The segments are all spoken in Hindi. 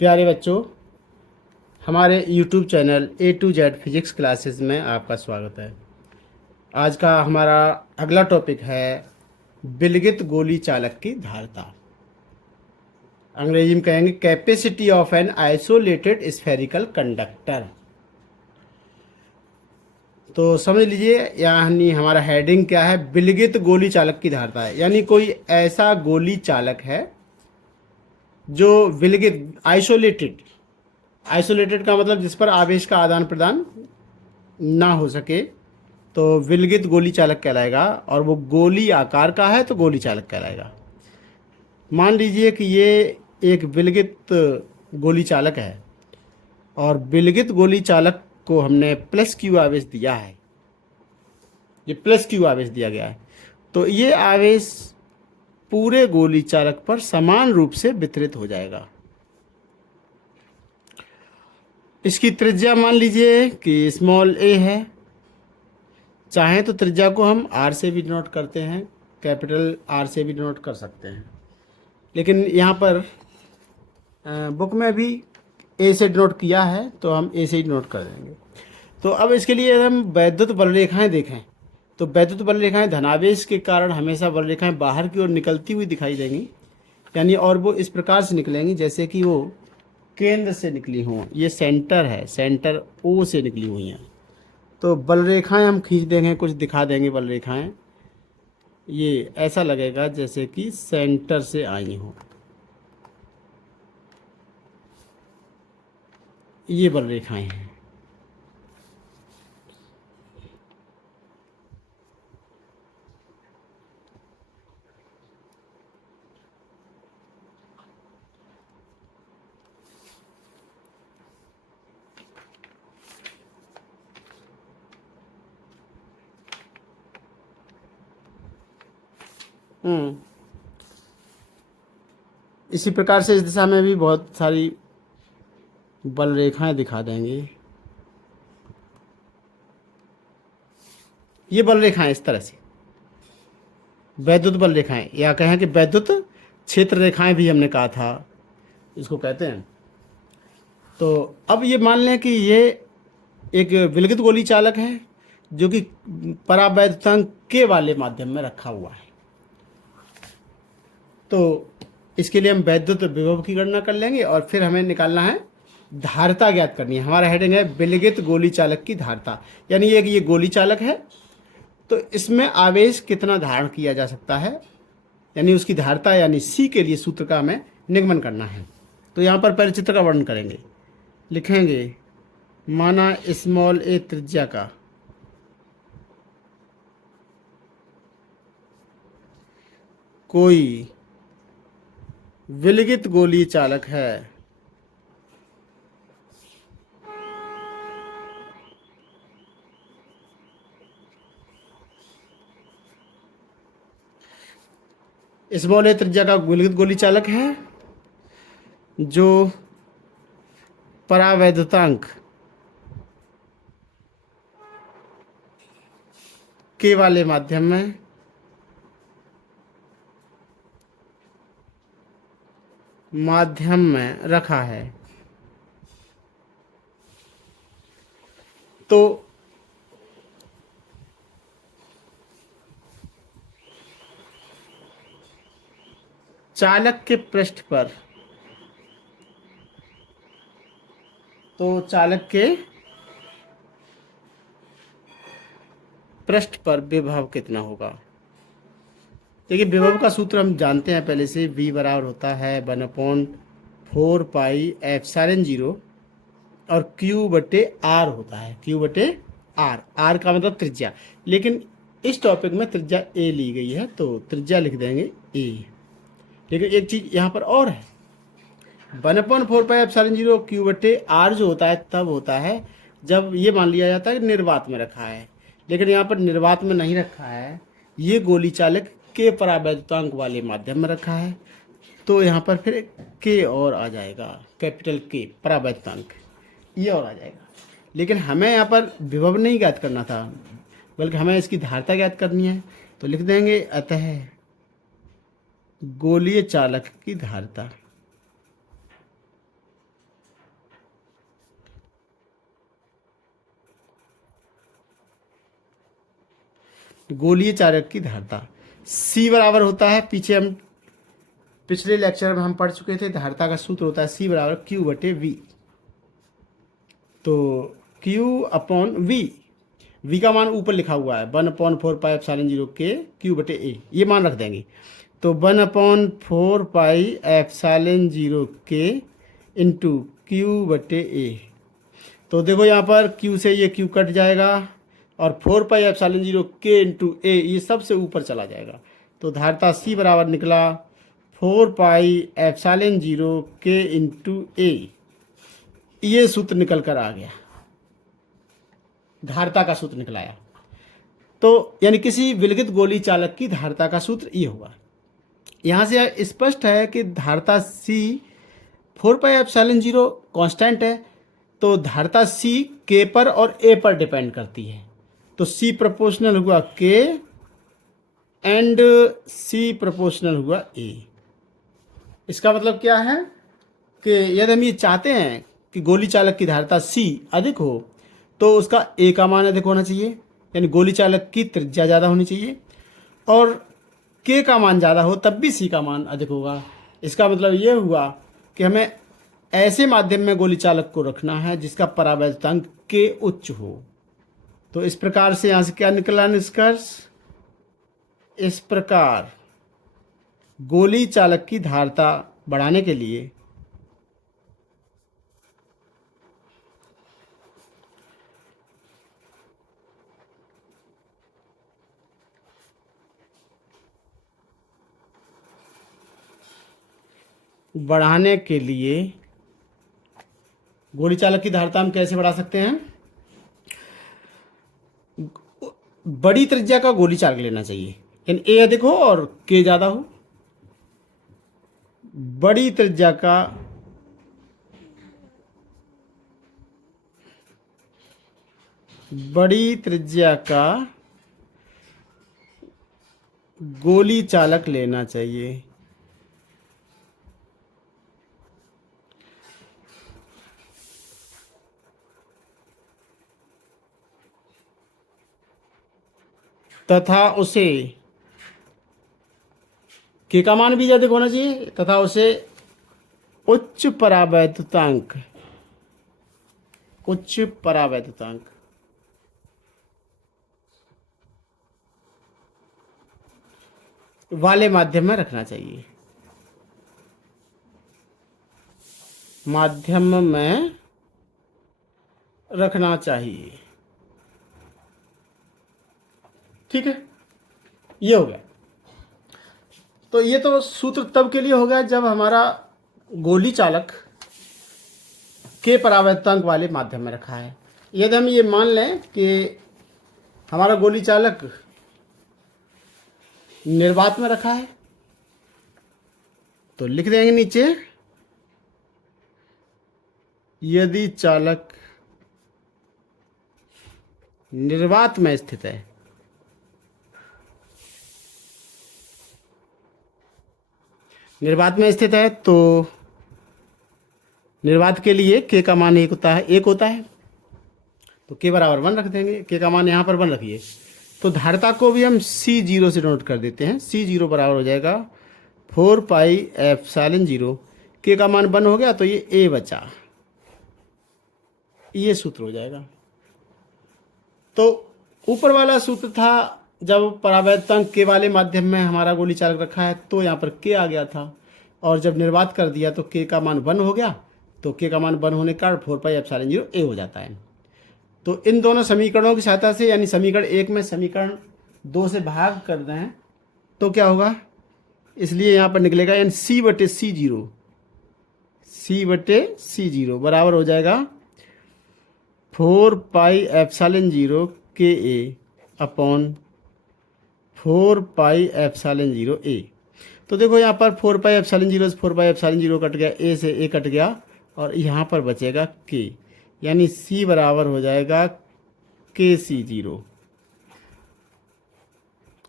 प्यारे बच्चों, हमारे YouTube channel A to Z physics classes में आपका स्वागत है। आज का हमारा अगला टॉपिक है विलगित गोली चालक की धारिता। अंग्रेजी में कहेंगे capacity of an isolated spherical conductor. तो समझ लीजिए, यानी हमारा हेडिंग क्या है, विलगित गोली चालक की धारिता है। यानी कोई ऐसा गोली चालक है जो विलगित आइसोलेटेड, आइसोलेटेड का मतलब जिस पर आवेश का आदान प्रदान ना हो सके, तो विलगित गोली चालक कहलाएगा। और वो गोली आकार का है तो गोली चालक कहलाएगा। मान लीजिए कि ये एक विलगित गोली चालक है और विलगित गोली चालक को हमने प्लस क्यू आवेश दिया है। ये प्लस क्यू आवेश दिया गया है, तो ये आवेश पूरे गोली चालक पर समान रूप से वितरित हो जाएगा। इसकी त्रिज्या मान लीजिए कि स्मॉल ए है। चाहें तो त्रिज्या को हम आर से भी डिनोट करते हैं, कैपिटल आर से भी डिनोट कर सकते हैं, लेकिन यहाँ पर बुक में भी ए से डिनोट किया है तो हम ए से ही डिनोट कर देंगे। तो अब इसके लिए अगर हम वैद्युत बल रेखाएं देखें तो वैद्युत बल रेखाएं धनावेश के कारण हमेशा बल रेखाएं बाहर की ओर निकलती हुई दिखाई देंगी, यानी और वो इस प्रकार से निकलेंगी जैसे कि वो केंद्र से निकली हों। ये सेंटर है, सेंटर ओ से निकली हुई हैं। तो बल रेखाएं हम खींच देंगे, कुछ दिखा देंगे बल रेखाएं। ये ऐसा लगेगा जैसे कि सेंटर से आई हो। ये बल रेखाएं हैं। इसी प्रकार से इस दिशा में भी बहुत सारी बल रेखाएं दिखा देंगे। ये बल रेखाएं इस तरह से वैद्युत बल रेखाएं, या कहें कि वैद्युत क्षेत्र रेखाएं भी हमने कहा था, इसको कहते हैं। तो अब ये मान लें कि ये एक विलगित गोली चालक है जो कि परावैद्युतांक के वाले माध्यम में रखा हुआ है। तो इसके लिए हम वैद्युत विभव की गणना कर लेंगे और फिर हमें निकालना है धारिता ज्ञात करनी है। हमारा हेडिंग है विलगित गोली चालक की धारिता। यानी ये गोली चालक है तो इसमें आवेश कितना धारण किया जा सकता है, यानी उसकी धारिता, यानी सी के लिए सूत्र का हमें निगमन करना है। तो यहाँ पर पहले चित्र का वर्णन करेंगे। लिखेंगे माना स्मॉल ए त्रिज्या का कोई विलगित गोली चालक है स्मॉल ए त्रिज्या का विलगित गोली चालक है जो परावैद्युतांक के वाले माध्यम में रखा है। तो चालक के पृष्ठ पर, तो चालक के पृष्ठ पर विभव कितना होगा। देखिए, विभव का सूत्र हम जानते हैं पहले से। v बराबर होता है 1/4 पाई एप्सिलॉन 0 और q बटे r होता है। q बटे r, r का मतलब त्रिज्या, लेकिन इस टॉपिक में त्रिज्या a ली गई है तो त्रिज्या लिख देंगे a। लेकिन एक चीज यहाँ पर और है, 1/4 पाई एप्सिलॉन 0 q बटे r जो होता है तब होता है जब ये मान लिया जाता है कि निर्वात में रखा है, लेकिन यहाँ पर निर्वात में नहीं रखा है। ये गोली चालक के परावैद्युतांक वाले माध्यम में रखा है, तो यहाँ पर फिर के और आ जाएगा, कैपिटल के परावैद्युतांक ये और आ जाएगा। लेकिन हमें यहाँ पर विभव नहीं ज्ञात करना था, बल्कि हमें इसकी धारिता ज्ञात करनी है। तो लिख देंगे अतः गोलीय चालक की धारिता। गोलीय चालक की धारिता। C बराबर होता है, पीछे हम पिछले लेक्चर में हम पढ़ चुके थे, धारिता का सूत्र होता है C बराबर Q बटे V। तो Q अपॉन V का मान ऊपर लिखा हुआ है 1/4πε0 के Q बटे A, ये मान रख देंगे। तो 1/4πε0 के इंटू Q बटे A। तो देखो यहाँ पर Q से ये Q कट जाएगा और 4πε0 के इंटू A ये सबसे ऊपर चला जाएगा। तो धारिता C बराबर निकला 4πε0 के इंटू A। ये सूत्र निकल कर आ गया, धारिता का सूत्र निकलाया। तो यानी किसी विलगित गोली चालक की धारिता का सूत्र ये होगा। यहाँ से स्पष्ट है कि धारिता C 4πε0 कांस्टेंट है, तो धारिता C K पर और A पर डिपेंड करती है। तो C प्रोपोर्शनल हुआ K एंड C प्रोपोर्शनल हुआ A। इसका मतलब क्या है कि यदि हम ये चाहते हैं कि गोली चालक की धारिता C अधिक हो तो उसका A का मान अधिक होना चाहिए, यानी गोली चालक की त्रिज्या ज़्यादा होनी चाहिए, और K का मान ज़्यादा हो तब भी C का मान अधिक होगा। इसका मतलब ये हुआ कि हमें ऐसे माध्यम में गोली चालक को रखना है जिसका परावैद्युतांक K उच्च हो। तो इस प्रकार से यहाँ से क्या निकला निष्कर्ष? इस प्रकार गोली चालक की धारिता बढ़ाने के लिए गोली चालक की धारिता हम कैसे बढ़ा सकते हैं? बड़ी त्रिज्या का गोली चालक लेना चाहिए, यानी A अधिक हो और K ज़्यादा हो। बड़ी त्रिज्या का गोली चालक लेना चाहिए। तथा उसे K का मान भी अधिक होना चाहिए तथा उसे उच्च परावैद्युतांक वाले माध्यम में रखना चाहिए। ठीक है, ये हो गया। तो ये तो सूत्र तब के लिए हो गया जब हमारा गोली चालक के परावैद्युतांक वाले माध्यम में रखा है। यदि हम ये मान लें कि हमारा गोली चालक निर्वात में रखा है तो लिख देंगे नीचे, यदि चालक निर्वात में स्थित है तो निर्वात के लिए K का मान एक होता है तो K बराबर 1 रख देंगे। K का मान यहाँ पर 1 रखिए। तो धारिता को भी हम C0 से नोट कर देते हैं। C0 बराबर हो जाएगा 4πε0। K का मान 1 हो गया तो ये A बचा, ये सूत्र हो जाएगा। तो ऊपर वाला सूत्र था जब परावैद्युतांक K वाले माध्यम में हमारा गोली चालक रखा है तो यहाँ पर K आ गया था, और जब निर्वात कर दिया तो K का मान 1 हो गया। तो K का मान 1 होने का 4πε0 A हो जाता है। तो इन दोनों समीकरणों की सहायता से, यानी समीकरण 1 में समीकरण 2 से भाग कर दें तो क्या होगा, इसलिए यहाँ पर निकलेगा यानी C बटे C0 बराबर हो जाएगा 4πε0 KA अपॉन 4πε0 A। तो देखो यहाँ पर 4πε0 से 4πε0 कट गया, A से A कट गया, और यहाँ पर बचेगा K, यानी C बराबर हो जाएगा KC0,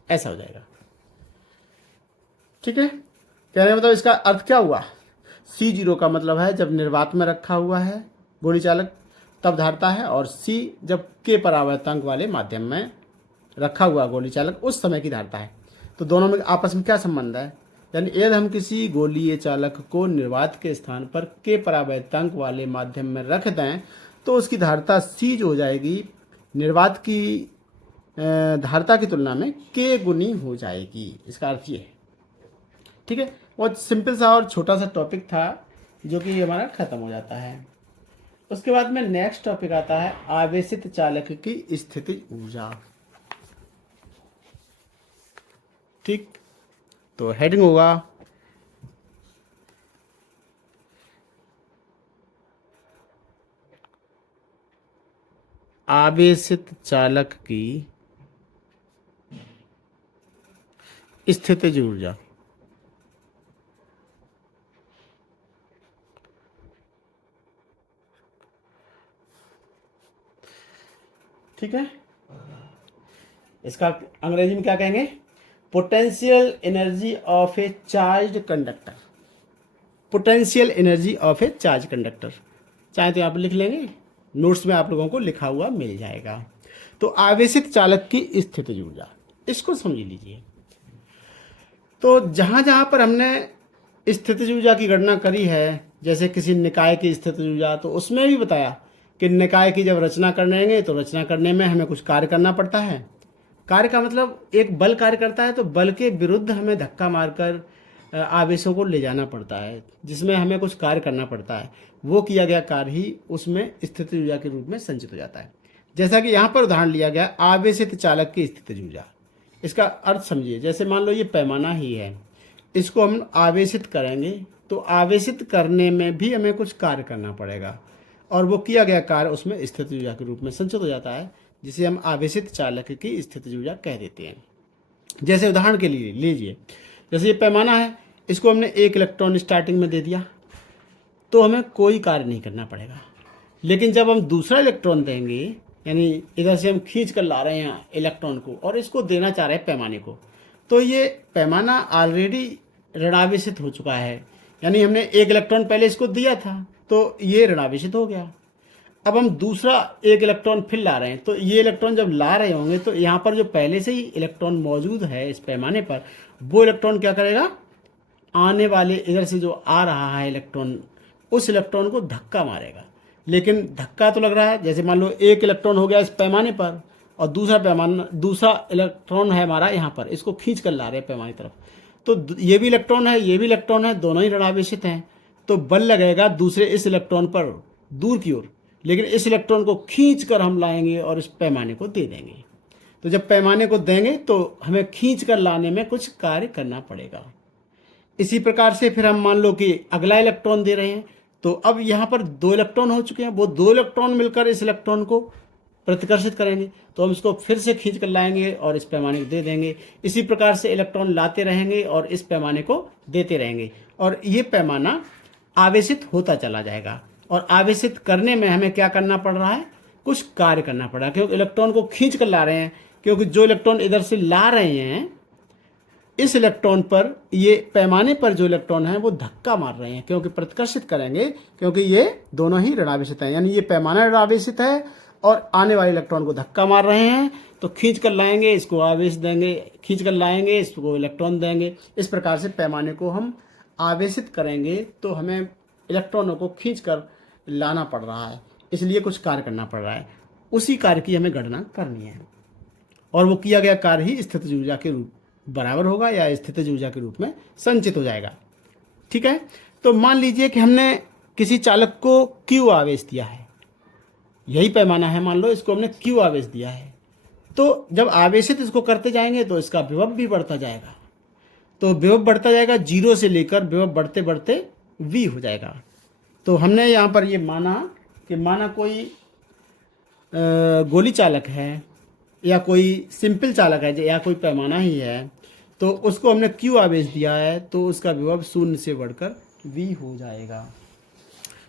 ऐसा हो जाएगा। ठीक है, कहने मतलब इसका अर्थ क्या हुआ? C0 का मतलब है जब निर्वात में रखा हुआ है गोली चालक तब धारिता है, और C जब K परावैद्युतांक वाले माध्यम में रखा हुआ गोली चालक उस समय की धारता है। तो दोनों में आपस में क्या संबंध है, यानी यदि हम किसी गोलीय चालक को निर्वात के स्थान पर के परावैद्यांक वाले माध्यम में रख दें तो उसकी धारता सी जो हो जाएगी निर्वात की धारता की तुलना में के गुनी हो जाएगी। इसका अर्थ ये है। ठीक है, बहुत सिंपल सा और छोटा सा टॉपिक था जो कि हमारा खत्म हो जाता है। उसके बाद में नेक्स्ट टॉपिक आता है आवेशित चालक की स्थितिज ऊर्जा। ठीक, तो हेडिंग होगा आवेशित चालक की स्थितिज ऊर्जा। ठीक है, इसका अंग्रेजी में क्या कहेंगे, potential energy of A charged conductor. Potential energy of A charge conductor, चाहे तो आप लिख लेंगे, नोट्स में आप लोगों को लिखा हुआ मिल जाएगा। तो आवेशित चालक की स्थितिज ऊर्जा, इसको समझ लीजिए। तो जहां जहां पर हमने स्थितिज ऊर्जा की गणना करी है, जैसे किसी निकाय की स्थितिज ऊर्जा, तो उसमें भी बताया कि निकाय की जब रचना करेंगे तो रचना करने में हमें कुछ कार्य करना पड़ता है। कार्य का मतलब एक बल कार्य करता है तो बल के विरुद्ध हमें धक्का मारकर आवेशों को ले जाना पड़ता है, जिसमें हमें कुछ कार्य करना पड़ता है। वो किया गया कार्य ही उसमें स्थितिज ऊर्जा के रूप में संचित हो जाता है। जैसा कि यहाँ पर उदाहरण लिया गया आवेशित चालक की स्थितिज ऊर्जा। इसका अर्थ समझिए, जैसे मान लो ये पैमाना ही है, इसको हम आवेशित करेंगे तो आवेशित करने में भी हमें कुछ कार्य करना पड़ेगा और वो किया गया कार्य उसमें स्थितिज ऊर्जा के रूप में संचित हो जाता है, जिसे हम आवेशित चालक की स्थितिज ऊर्जा कह देते हैं। जैसे उदाहरण के लिए लीजिए, जैसे ये पैमाना है, इसको हमने 1 इलेक्ट्रॉन स्टार्टिंग में दे दिया तो हमें कोई कार्य नहीं करना पड़ेगा। लेकिन जब हम दूसरा इलेक्ट्रॉन देंगे, यानी इधर से हम खींच कर ला रहे हैं इलेक्ट्रॉन को और इसको देना चाह रहे हैं पैमाने को, तो ये पैमाना ऑलरेडी ऋणावेशित हो चुका है। यानी हमने 1 इलेक्ट्रॉन पहले इसको दिया था तो ये ऋणावेशित हो गया। अब हम दूसरा 1 इलेक्ट्रॉन फिर ला रहे हैं, तो ये इलेक्ट्रॉन जब ला रहे होंगे तो यहाँ पर जो पहले से ही इलेक्ट्रॉन मौजूद है इस पैमाने पर, वो इलेक्ट्रॉन क्या करेगा, आने वाले इधर से जो आ रहा है इलेक्ट्रॉन, उस इलेक्ट्रॉन को धक्का मारेगा। लेकिन धक्का तो लग रहा है, जैसे मान लो 1 इलेक्ट्रॉन हो गया इस पैमाने पर और दूसरा इलेक्ट्रॉन है हमारा यहाँ पर, इसको खींच कर ला रहे हैं पैमाने की तरफ, तो ये भी इलेक्ट्रॉन है, ये भी इलेक्ट्रॉन है, दोनों ही ऋणावेशित हैं। तो बल लगेगा दूसरे इस इलेक्ट्रॉन पर दूर की ओर, लेकिन इस इलेक्ट्रॉन को खींच कर हम लाएंगे और इस पैमाने को दे देंगे। तो जब पैमाने को देंगे तो हमें खींच कर लाने में कुछ कार्य करना पड़ेगा। इसी प्रकार से फिर हम मान लो कि अगला इलेक्ट्रॉन दे रहे हैं, तो अब यहाँ पर 2 इलेक्ट्रॉन हो चुके हैं, वो 2 इलेक्ट्रॉन मिलकर इस इलेक्ट्रॉन को प्रतिकर्षित करेंगे, तो हम इसको फिर से खींच कर लाएंगे और इस पैमाने को दे देंगे। इसी प्रकार से इलेक्ट्रॉन लाते रहेंगे और इस पैमाने को देते रहेंगे और ये पैमाना आवेशित होता चला जाएगा। और आवेशित करने में हमें क्या करना पड़ रहा है, कुछ कार्य करना पड़ रहा है, क्योंकि इलेक्ट्रॉन को खींच कर ला रहे हैं, क्योंकि जो इलेक्ट्रॉन इधर से ला रहे हैं इस इलेक्ट्रॉन पर, ये पैमाने पर जो इलेक्ट्रॉन है वो धक्का मार रहे हैं, क्योंकि प्रतिकर्षित करेंगे, क्योंकि ये दोनों ही ऋणावेशित हैं। यानी ये पैमाना ऋणावेशित है और आने वाले इलेक्ट्रॉन को धक्का मार रहे हैं, तो खींच कर लाएंगे, इसको आवेश देंगे, खींच कर लाएंगे, इसको इलेक्ट्रॉन देंगे। इस प्रकार से पैमाने को हम आवेशित करेंगे तो हमें इलेक्ट्रॉनों को खींच कर लाना पड़ रहा है, इसलिए कुछ कार्य करना पड़ रहा है। उसी कार्य की हमें गणना करनी है और वो किया गया कार्य ही स्थितिज ऊर्जा के रूप बराबर होगा या स्थितिज ऊर्जा के रूप में संचित हो जाएगा। ठीक है, तो मान लीजिए कि हमने किसी चालक को Q आवेश दिया है, यही पैमाना है, मान लो इसको हमने Q आवेश दिया है, तो जब आवेशित इसको करते जाएंगे तो इसका विभव भी बढ़ता जाएगा। तो विभव बढ़ता जाएगा, 0 से लेकर विभव बढ़ते बढ़ते V हो जाएगा। तो हमने यहाँ पर ये माना कि माना कोई गोली चालक है या कोई सिंपल चालक है या कोई पैमाना ही है, तो उसको हमने Q आवेश दिया है, तो उसका विभव 0 से बढ़कर V हो जाएगा।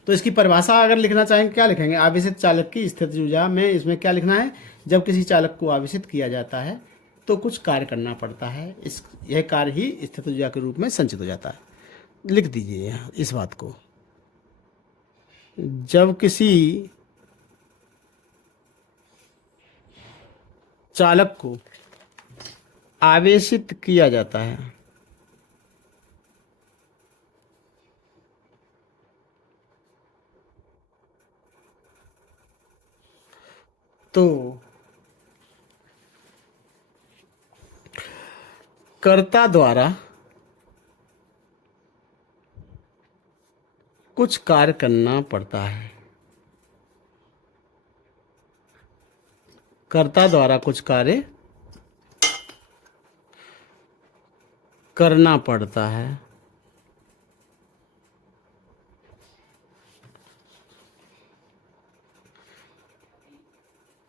तो इसकी परिभाषा अगर लिखना चाहेंगे क्या लिखेंगे, आवेशित चालक की स्थितिज ऊर्जा में इसमें क्या लिखना है, जब किसी चालक को आवेशित किया जाता है तो कुछ कार्य करना पड़ता है, यह कार्य ही स्थितिज ऊर्जा के रूप में संचित हो जाता है। लिख दीजिए इस बात को, जब किसी चालक को आवेशित किया जाता है। तो कर्ता द्वारा कुछ कार्य करना पड़ता है। कर्ता द्वारा कुछ कार्य करना पड़ता है।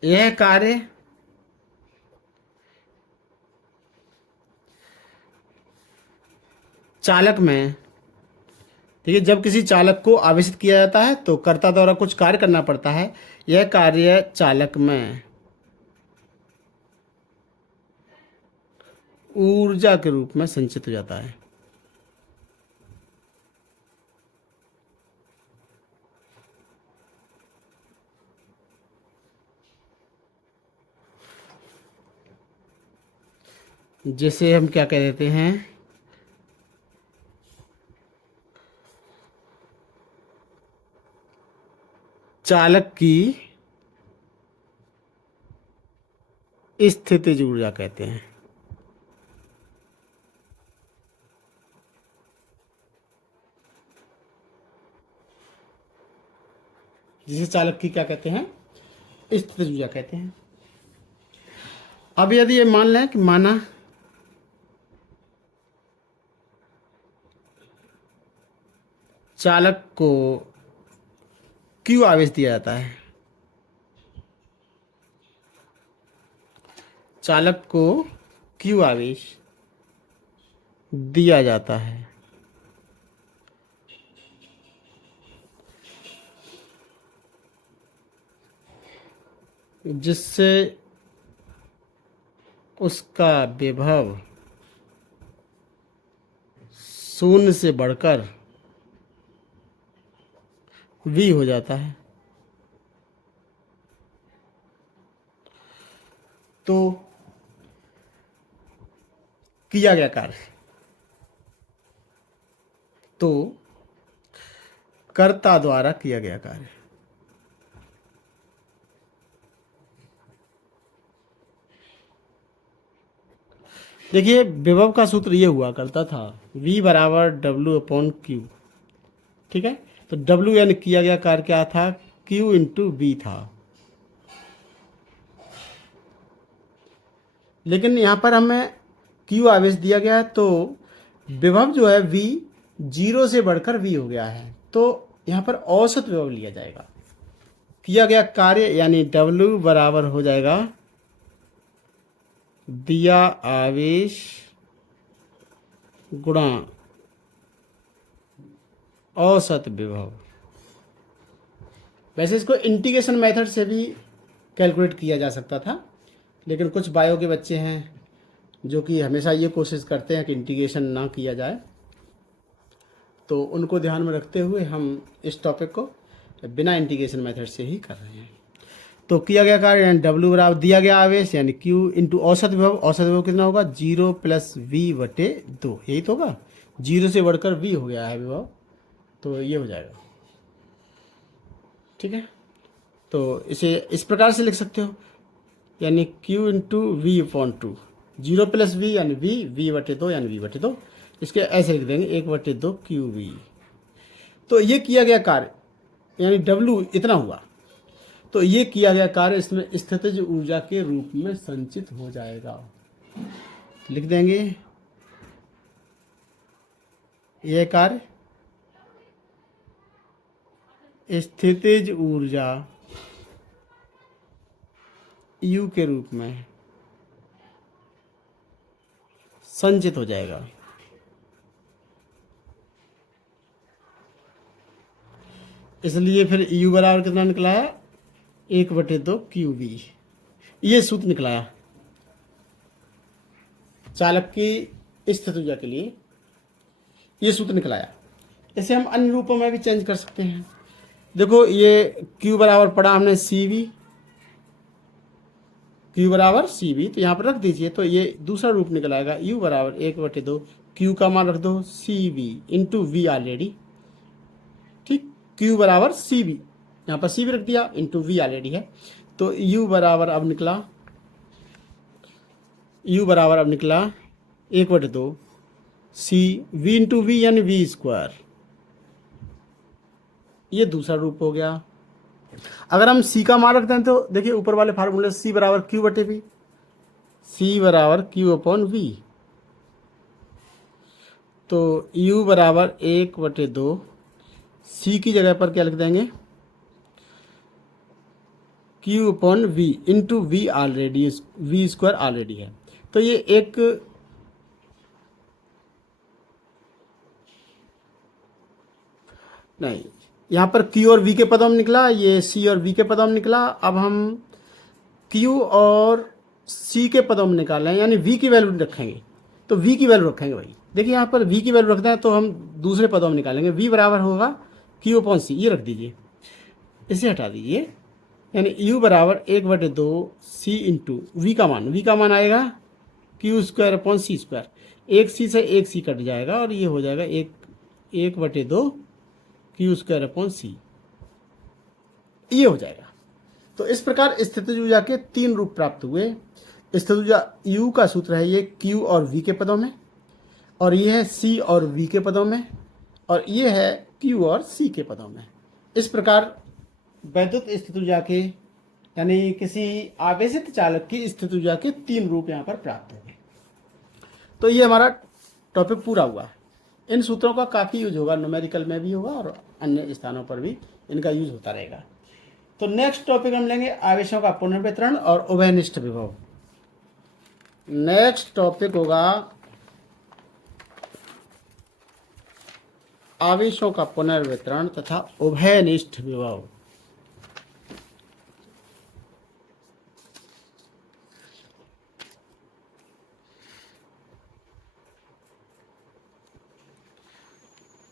यह कार्य चालक में, ठीक है, जब किसी चालक को आवेशित किया जाता है तो कर्ता द्वारा कुछ कार्य करना पड़ता है। यह कार्य चालक में ऊर्जा के रूप में संचित हो जाता है। जिसे हम क्या कह देते हैं, चालक की स्थितिज ऊर्जा कहते हैं। जिसे चालक की क्या कहते हैं, स्थितिज ऊर्जा कहते हैं। अब यदि ये मान लें कि माना चालक को क्यू आवेश दिया जाता है, चालक को क्यू आवेश दिया जाता है, जिससे उसका विभव शून्य से बढ़कर v हो जाता है। तो किया गया कार्य, तो कर्ता द्वारा किया गया कार्य देखिए, विभव का सूत्र ये हुआ करता था v बराबर W अपॉन क्यू। ठीक है, तो W यानी किया गया कार्य क्या था, Q इंटू वी था। लेकिन यहाँ पर हमें Q आवेश दिया गया है, तो विभव जो है V 0 से बढ़कर V हो गया है, तो यहाँ पर औसत विभव लिया जाएगा। किया गया कार्य यानी W बराबर हो जाएगा दिया आवेश गुणा औसत विभव। वैसे इसको इंटीग्रेशन मेथड से भी कैलकुलेट किया जा सकता था, लेकिन कुछ बायो के बच्चे हैं जो कि हमेशा ये कोशिश करते हैं कि इंटीग्रेशन ना किया जाए, तो उनको ध्यान में रखते हुए हम इस टॉपिक को बिना इंटीग्रेशन मेथड से ही कर रहे हैं। तो किया गया कार्य यानी W बराबर दिया गया आवेश यानी Q इंटू औसत विभव। औसत विभव कितना होगा, 0 प्लस V बटे 2, यही तो होगा। 0 से बढ़कर V हो गया है विभव, तो ये हो जाएगा। ठीक है, तो इसे इस प्रकार से लिख सकते हो, यानी Q into V upon 2, 0 plus V यानी V बटे 2 यानी V बटे 2। इसके ऐसे लिख देंगे 1/2 QV। तो ये किया गया कार्य यानी W इतना हुआ, तो ये किया गया कार्य इसमें स्थितिज ऊर्जा के रूप में संचित हो जाएगा। लिख देंगे यह कार्य स्थितिज ऊर्जा U के रूप में संचित हो जाएगा। इसलिए फिर U बराबर कितना निकला है, 1/2 QV। ये सूत्र निकलाया चालक की स्थित ऊर्जा के लिए, ये सूत्र निकलाया। इसे हम अन्य रूपों में भी चेंज कर सकते हैं। देखो, ये Q बराबर पड़ा हमने CV, Q बराबर सी वी, तो यहाँ पर रख दीजिए, तो ये दूसरा रूप निकल आएगा, U बराबर 1/2 Q का मान रख दो सी वी इंटू वी ऑलरेडी, ठीक, Q बराबर सी वी, यहाँ पर सी वी रख दिया इंटू वी ऑलरेडी है, तो U बराबर अब निकला, U बराबर अब निकला 1/2 सी वी इंटू वी यानी वी स्क्वायर, ये दूसरा रूप हो गया। अगर हम सी का मान रखते हैं तो देखिए ऊपर वाले फार्मूले सी बराबर क्यू बटे वी, सी बराबर क्यू अपॉन वी, तो यू बराबर 1/2 सी की जगह पर क्या लिख देंगे, Q upon V into V already, V square already है, तो ये एक नहीं, यहाँ पर Q और V के पदों में निकला, ये C और V के पदों में निकला। अब हम Q और C के पदों में निकालें, यानी V की वैल्यू रखेंगे, तो V की वैल्यू रखेंगे भाई, देखिए यहाँ पर V की वैल्यू रखते हैं तो हम दूसरे पदों में निकालेंगे, V बराबर होगा Q अपॉन C, ये रख दीजिए, इसे हटा दीजिए, यानी U बराबर 1/2 C इंटू V का मान आएगा Q स्क्वायर अपॉन सी स्क्वायर, एक C से एक C कट जाएगा और ये हो जाएगा 1/2 Q स्क्वायर अपॉन सी, ये हो जाएगा। तो इस प्रकार स्थितिज ऊर्जा के तीन रूप प्राप्त हुए। स्थितिज ऊर्जा U का सूत्र है ये Q और V के पदों में, और ये है C और V के पदों में, और ये है Q और C के पदों में। इस प्रकार वैद्युत स्थितिज ऊर्जा के, यानी किसी आवेशित चालक की स्थितिज ऊर्जा के तीन रूप यहाँ पर प्राप्त हुए। तो ये हमारा टॉपिक पूरा हुआ। इन सूत्रों का काफ़ी यूज होगा, न्यूमेरिकल में भी होगा और अन्य स्थानों पर भी इनका यूज होता रहेगा। तो नेक्स्ट टॉपिक हम लेंगे आवेशों का पुनर्वितरण और उभयनिष्ठ विभव। नेक्स्ट टॉपिक होगा आवेशों का पुनर्वितरण तथा उभयनिष्ठ विभव।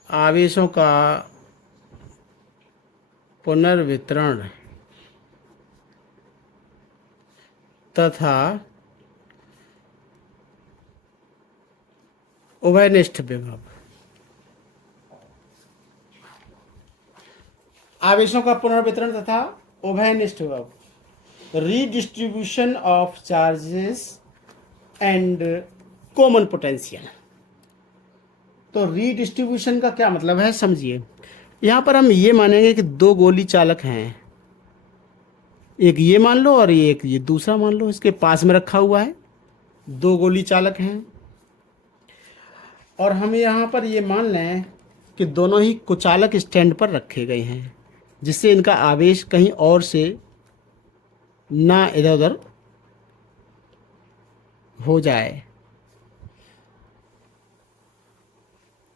आवेशों का पुनर्वितरण तथा उभयनिष्ठ विभव। आवेशों का पुनर्वितरण तथा उभयनिष्ठ विभव, redistribution of charges and common potential. तो रीडिस्ट्रीब्यूशन का क्या मतलब है समझिए। यहाँ पर हम ये मानेंगे कि दो गोली चालक हैं, एक ये मान लो और एक ये दूसरा मान लो, इसके पास में रखा हुआ है, दो गोली चालक हैं, और हम यहाँ पर ये मान लें कि दोनों ही कुचालक स्टैंड पर रखे गए हैं, जिससे इनका आवेश कहीं और से ना इधर उधर हो जाए,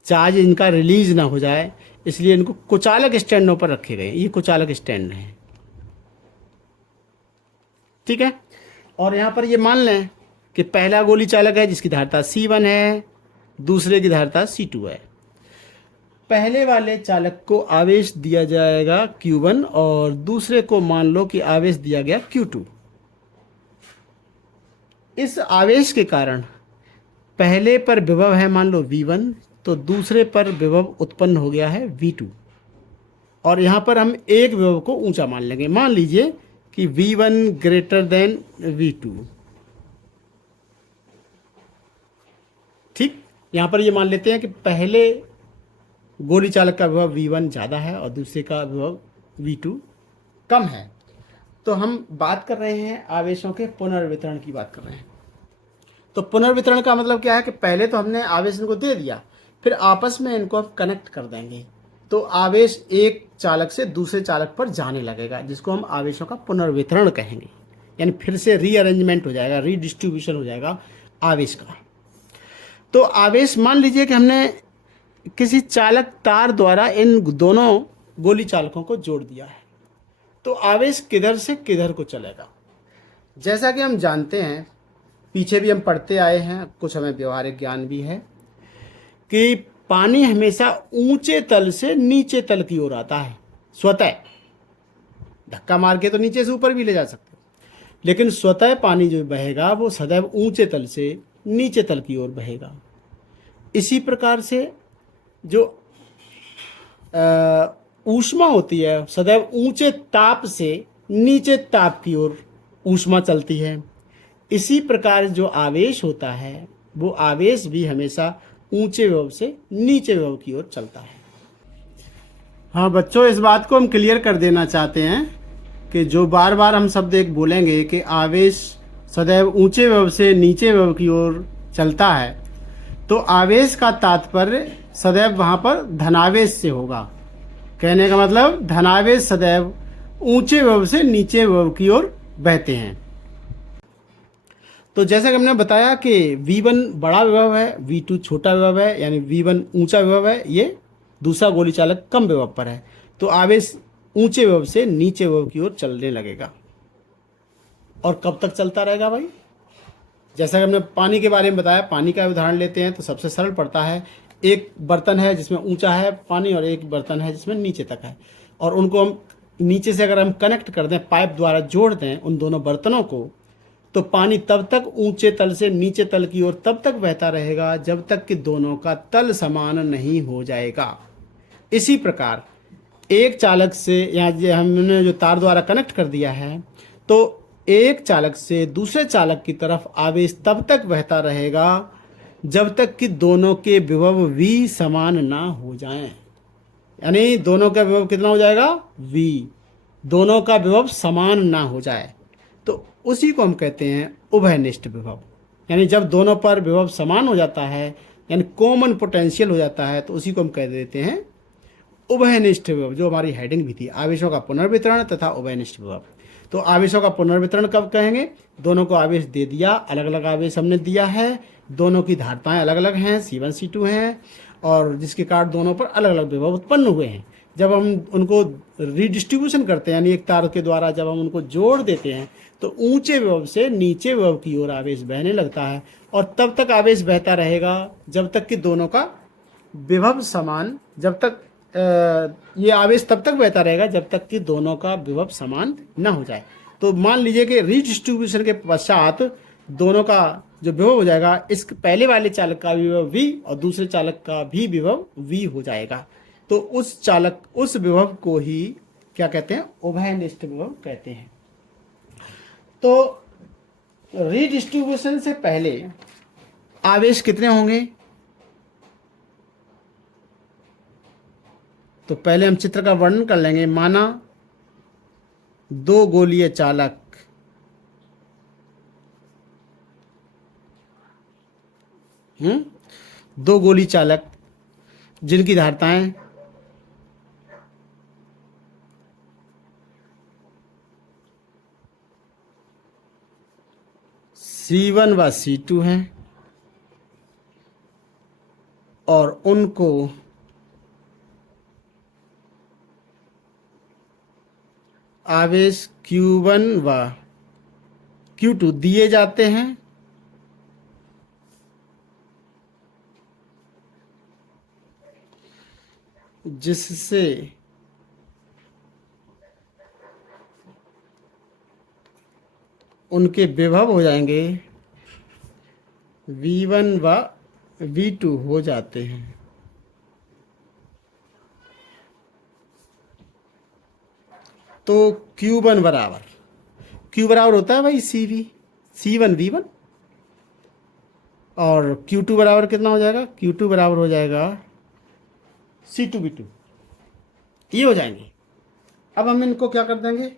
चार्ज इनका रिलीज ना हो जाए, इसलिए इनको कुचालक स्टैंडों पर रखे गए। ये कुचालक स्टैंड हैं, ठीक है। और यहाँ पर ये मान लें कि पहला गोली चालक है जिसकी धारिता C1 है, दूसरे की धारिता C2 है। पहले वाले चालक को आवेश दिया जाएगा Q1 और दूसरे को मान लो कि आवेश दिया गया Q2। इस आवेश के कारण पहले पर विभव है मान लो V1, तो दूसरे पर विभव उत्पन्न हो गया है V2, और यहाँ पर हम एक विभव को ऊंचा मान लेंगे, मान लीजिए कि V1 ग्रेटर देन V2, ठीक। यहाँ पर ये मान लेते हैं कि पहले गोली चालक का विभव V1 ज़्यादा है और दूसरे का विभव V2 कम है। तो हम बात कर रहे हैं आवेशों के पुनर्वितरण की बात कर रहे हैं। तो पुनर्वितरण का मतलब क्या है कि पहले तो हमने आवेश इनको दे दिया, फिर आपस में इनको अब कनेक्ट कर देंगे, तो आवेश एक चालक से दूसरे चालक पर जाने लगेगा, जिसको हम आवेशों का पुनर्वितरण कहेंगे, यानी फिर से रीअरेंजमेंट हो जाएगा, रीडिस्ट्रीब्यूशन हो जाएगा आवेश का। तो आवेश मान लीजिए कि हमने किसी चालक तार द्वारा इन दोनों गोली चालकों को जोड़ दिया है, तो आवेश किधर से किधर को चलेगा। जैसा कि हम जानते हैं, पीछे भी हम पढ़ते आए हैं, कुछ हमें व्यवहारिक ज्ञान भी है, कि पानी हमेशा ऊंचे तल से नीचे तल की ओर आता है, स्वतः धक्का मार के तो नीचे से ऊपर भी ले जा सकते हो, लेकिन स्वतः पानी जो बहेगा वो सदैव ऊंचे तल से नीचे तल की ओर बहेगा। इसी प्रकार से जो ऊष्मा होती है सदैव ऊंचे ताप से नीचे ताप की ओर ऊष्मा चलती है। इसी प्रकार जो आवेश होता है वो आवेश भी हमेशा ऊंचे विभव से नीचे विभव की ओर चलता है। हाँ बच्चों, इस बात को हम क्लियर कर देना चाहते हैं कि जो बार बार हम शब्द एक बोलेंगे कि आवेश सदैव ऊंचे विभव से नीचे विभव की ओर चलता है, तो आवेश का तात्पर्य सदैव वहाँ पर धनावेश से होगा। कहने का मतलब धनावेश सदैव ऊंचे विभव से नीचे विभव की ओर बहते हैं। तो जैसा कि हमने बताया कि V1 बड़ा विभव है, V2 छोटा विभव है, यानी V1 ऊंचा विभव है, ये दूसरा गोली चालक कम विभव पर है। तो आवेश ऊंचे विभव से नीचे विभव की ओर चलने लगेगा। और कब तक चलता रहेगा भाई? जैसा कि हमने पानी के बारे में बताया, पानी का उदाहरण लेते हैं तो सबसे सरल पड़ता है। एक बर्तन है जिसमें ऊंचा है पानी और एक बर्तन है जिसमें नीचे तक है, और उनको हम नीचे से अगर हम कनेक्ट कर दें, पाइप द्वारा जोड़ दें उन दोनों बर्तनों को, तो पानी तब तक ऊंचे तल से नीचे तल की ओर तब तक बहता रहेगा जब तक कि दोनों का तल समान नहीं हो जाएगा। इसी प्रकार एक चालक से, यहाँ हमने जो तार द्वारा कनेक्ट कर दिया है, तो एक चालक से दूसरे चालक की तरफ आवेश तब तक बहता रहेगा जब तक कि दोनों के विभव V समान ना हो जाएं। यानी दोनों का विभव कितना हो जाएगा? V। दोनों का विभव समान ना हो जाए तो उसी को हम कहते हैं उभयनिष्ठ विभव। यानी जब दोनों पर विभव समान हो जाता है, यानी कॉमन पोटेंशियल हो जाता है, तो उसी को हम कह देते हैं उभयनिष्ठ विभव। जो हमारी हेडिंग भी थी, आवेशों का पुनर्वितरण तथा उभयनिष्ठ विभव। तो आवेशों का पुनर्वितरण कब कहेंगे? दोनों को आवेश दे दिया, अलग अलग आवेश हमने दिया है, दोनों की धारताएं अलग अलग हैं, C1 C2 हैं, और जिसके कारण दोनों पर अलग अलग विभव उत्पन्न हुए हैं। जब हम उनको रिडिस्ट्रीब्यूशन करते हैं, यानी एक तार के द्वारा जब हम उनको जोड़ देते हैं, तो ऊंचे विभव से नीचे विभव की ओर आवेश बहने लगता है, और तब तक आवेश बहता रहेगा जब तक कि दोनों का विभव समान, जब तक ये आवेश तब तक बहता रहेगा जब तक कि दोनों का विभव समान न हो जाए। तो मान लीजिए कि रिडिस्ट्रीब्यूशन के पश्चात दोनों का जो विभव हो जाएगा, इस पहले वाले चालक का विभव V और दूसरे चालक का भी विभव V हो जाएगा, तो उस विभव को ही क्या कहते हैं? उभयनिष्ठ विभव कहते हैं। तो रिडिस्ट्रीब्यूशन से पहले आवेश कितने होंगे? तो पहले हम चित्र का वर्णन कर लेंगे। माना दो गोलीय चालक दो गोली चालक जिनकी धारताएं C1 व C2 हैं, और उनको आवेश Q1 व Q2 दिए जाते हैं, जिससे उनके विभव हो जाएंगे V1 व V2 हो जाते हैं। तो Q1 बराबर, Q बराबर होता है भाई C1 V1, और Q2 बराबर कितना हो जाएगा? Q2 बराबर हो जाएगा C2 V2। ये हो जाएंगे। अब हम इनको क्या कर देंगे?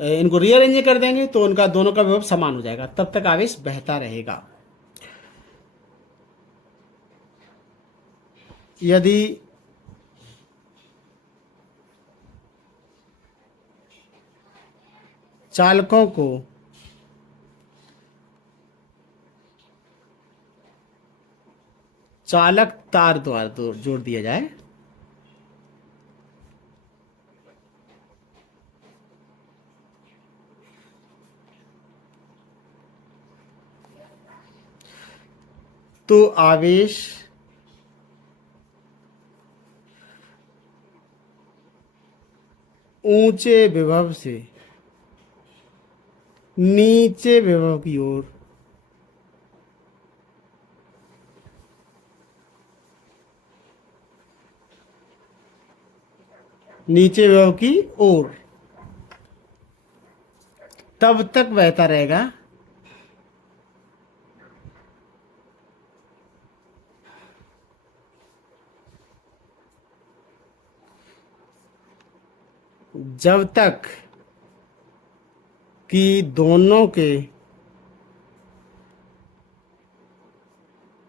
इनको रीअरेंज कर देंगे, तो उनका दोनों का विभव समान हो जाएगा, तब तक आवेश बहता रहेगा। यदि चालकों को चालक तार द्वारा जोड़ दिया जाए, तो आवेश ऊंचे विभव से नीचे विभव की ओर नीचे विभव की ओर तब तक बहता रहेगा जब तक कि दोनों के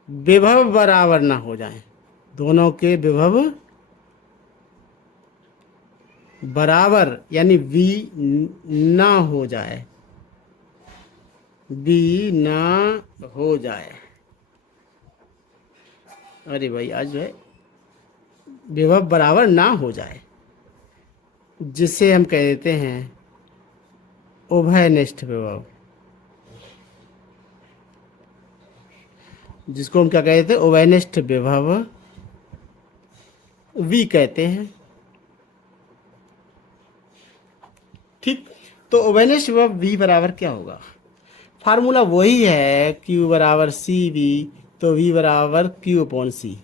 विभव बराबर ना हो जाएं। दोनों के विभव बराबर यानी v ना हो जाए, v ना हो जाए। अरे भाई आज जो है विभव बराबर ना हो जाए, जिसे हम कह देते हैं उभयनिष्ठ विभव, जिसको हम क्या कहते हैं उभयनिष्ठ विभव v कहते हैं। ठीक, तो उभयनिष्ठ विभव v बराबर क्या होगा? फार्मूला वही है q बराबर सी वी, तो v बराबर q अपॉन सी,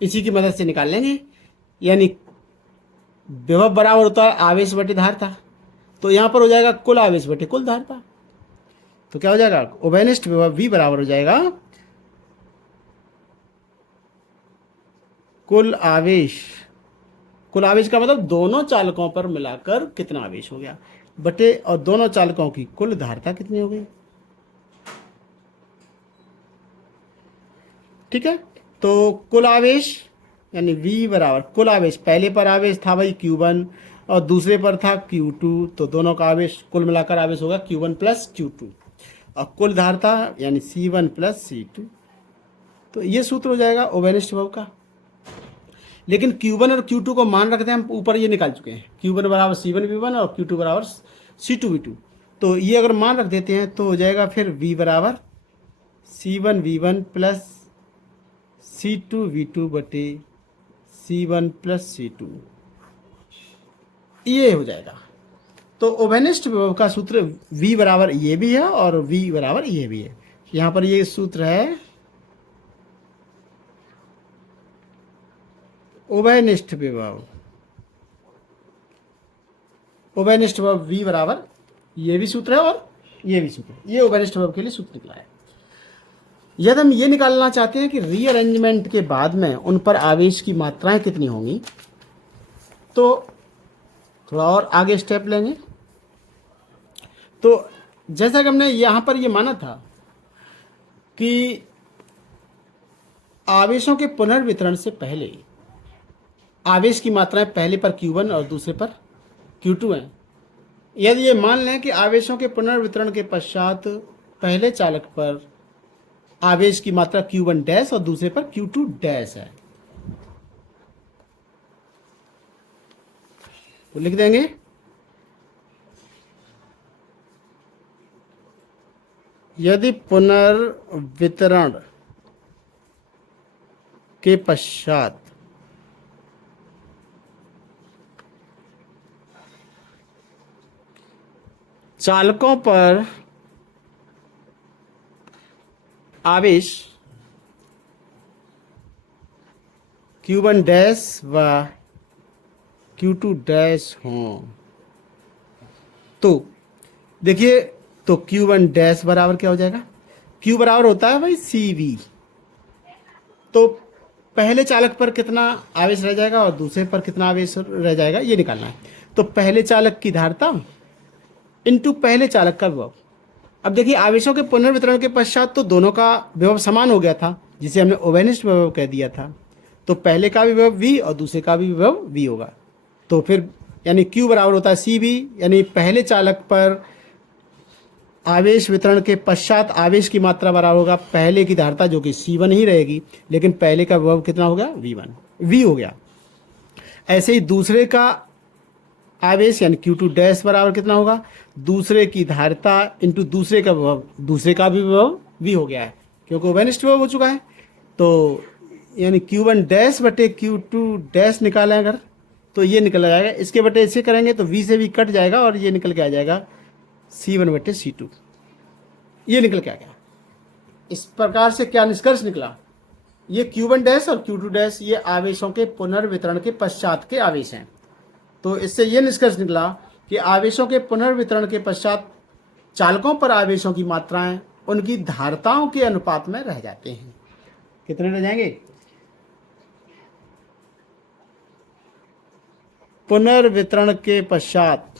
इसी की मदद से निकाल लेंगे। यानी विभव बराबर होता है आवेश बटे धारिता, तो यहाँ पर हो जाएगा कुल आवेश बटे कुल धारिता। तो क्या हो जाएगा उभयनिष्ठ विभव v बराबर हो जाएगा कुल आवेश, कुल आवेश का मतलब दोनों चालकों पर मिलाकर कितना आवेश हो गया बटे, और दोनों चालकों की कुल धारिता कितनी हो गई। ठीक है, तो कुल आवेश यानी v बराबर कुल आवेश, पहले पर आवेश था भाई Q1 और दूसरे पर था Q2, तो दोनों का आवेश कुल मिलाकर आवेश होगा Q1 प्लस Q2, और कुल धारिता यानी C1 प्लस C2। तो ये सूत्र हो जाएगा उभयनिष्ठ विभव का। लेकिन Q1 और Q2 को मान रखते हैं हम, ऊपर ये निकाल चुके हैं Q1 बराबर C1V1 और Q2 बराबर C2V2, तो ये अगर मान रख देते हैं तो हो जाएगा फिर V बराबर C1V1 प्लस C2V2 बटे C1 प्लस C2, ये हो जाएगा। तो उभयनिष्ठ विभव का सूत्र V बराबर ये भी है और V बराबर ये भी है। यहाँ पर ये सूत्र है उभयनिष्ठ विभव, उभयनिष्ठ विभव V बराबर ये भी सूत्र है और ये भी सूत्र, ये उभयनिष्ठ विभव के लिए सूत्र निकला है। यदि हम ये निकालना चाहते हैं कि रीअरेंजमेंट के बाद में उन पर आवेश की मात्राएं कितनी होंगी, तो थोड़ा और आगे स्टेप लेंगे। तो जैसा कि हमने यहाँ पर ये माना था कि आवेशों के पुनर्वितरण से पहले आवेश की मात्राएं पहले पर Q1 और दूसरे पर Q2 हैं। यदि ये मान लें कि आवेशों के पुनर्वितरण के पश्चात पहले चालक पर आवेश की मात्रा Q1 डैश और दूसरे पर Q2 डैश है, तो लिख देंगे यदि पुनर्वितरण के पश्चात चालकों पर आवेश Q1 डैश व Q2 डैश हों, तो देखिए, तो Q1 डैश बराबर क्या हो जाएगा, Q बराबर होता है भाई CV, तो पहले चालक पर कितना आवेश रह जाएगा और दूसरे पर कितना आवेश रह जाएगा ये निकालना है। तो पहले चालक की धारिता इनटू पहले चालक का विभव। अब देखिए आवेशों के पुनर्वितरण के पश्चात तो दोनों का विभव समान हो गया था, जिसे हमने उभयनिष्ठ विभव कह दिया था। तो पहले का भी विभव V और दूसरे का भी विभव V होगा, तो फिर यानी Q बराबर होता है CV, यानी पहले चालक पर आवेश वितरण के पश्चात आवेश की मात्रा बराबर होगा पहले की धारिता जो कि C1 ही रहेगी, लेकिन पहले का विभव कितना हो गया V1, V हो गया। ऐसे ही दूसरे का आवेश यानी Q2 डैश बराबर कितना होगा, दूसरे की धारिता इंटू दूसरे का विभव, दूसरे का भी विभव V हो गया है क्योंकि उभयनिष्ठ विभव हो चुका है। तो यानी Q1 डैश बटे Q2 डैश निकालें अगर, तो ये निकल जाएगा, इसके बटे इसे करेंगे तो v से v कट जाएगा और ये निकल के आ जाएगा C1/C2। ये निकल के आ गया। इस प्रकार से क्या निष्कर्ष निकला, ये Q1 डैश और Q2 डैश ये आवेशों के पुनर्वितरण के पश्चात के आवेश हैं। तो इससे ये निष्कर्ष निकला कि आवेशों के पुनर्वितरण के पश्चात चालकों पर आवेशों की मात्राएं उनकी धारिताओं के अनुपात में रह जाते हैं। कितने रह जाएंगे? पुनर्वितरण के पश्चात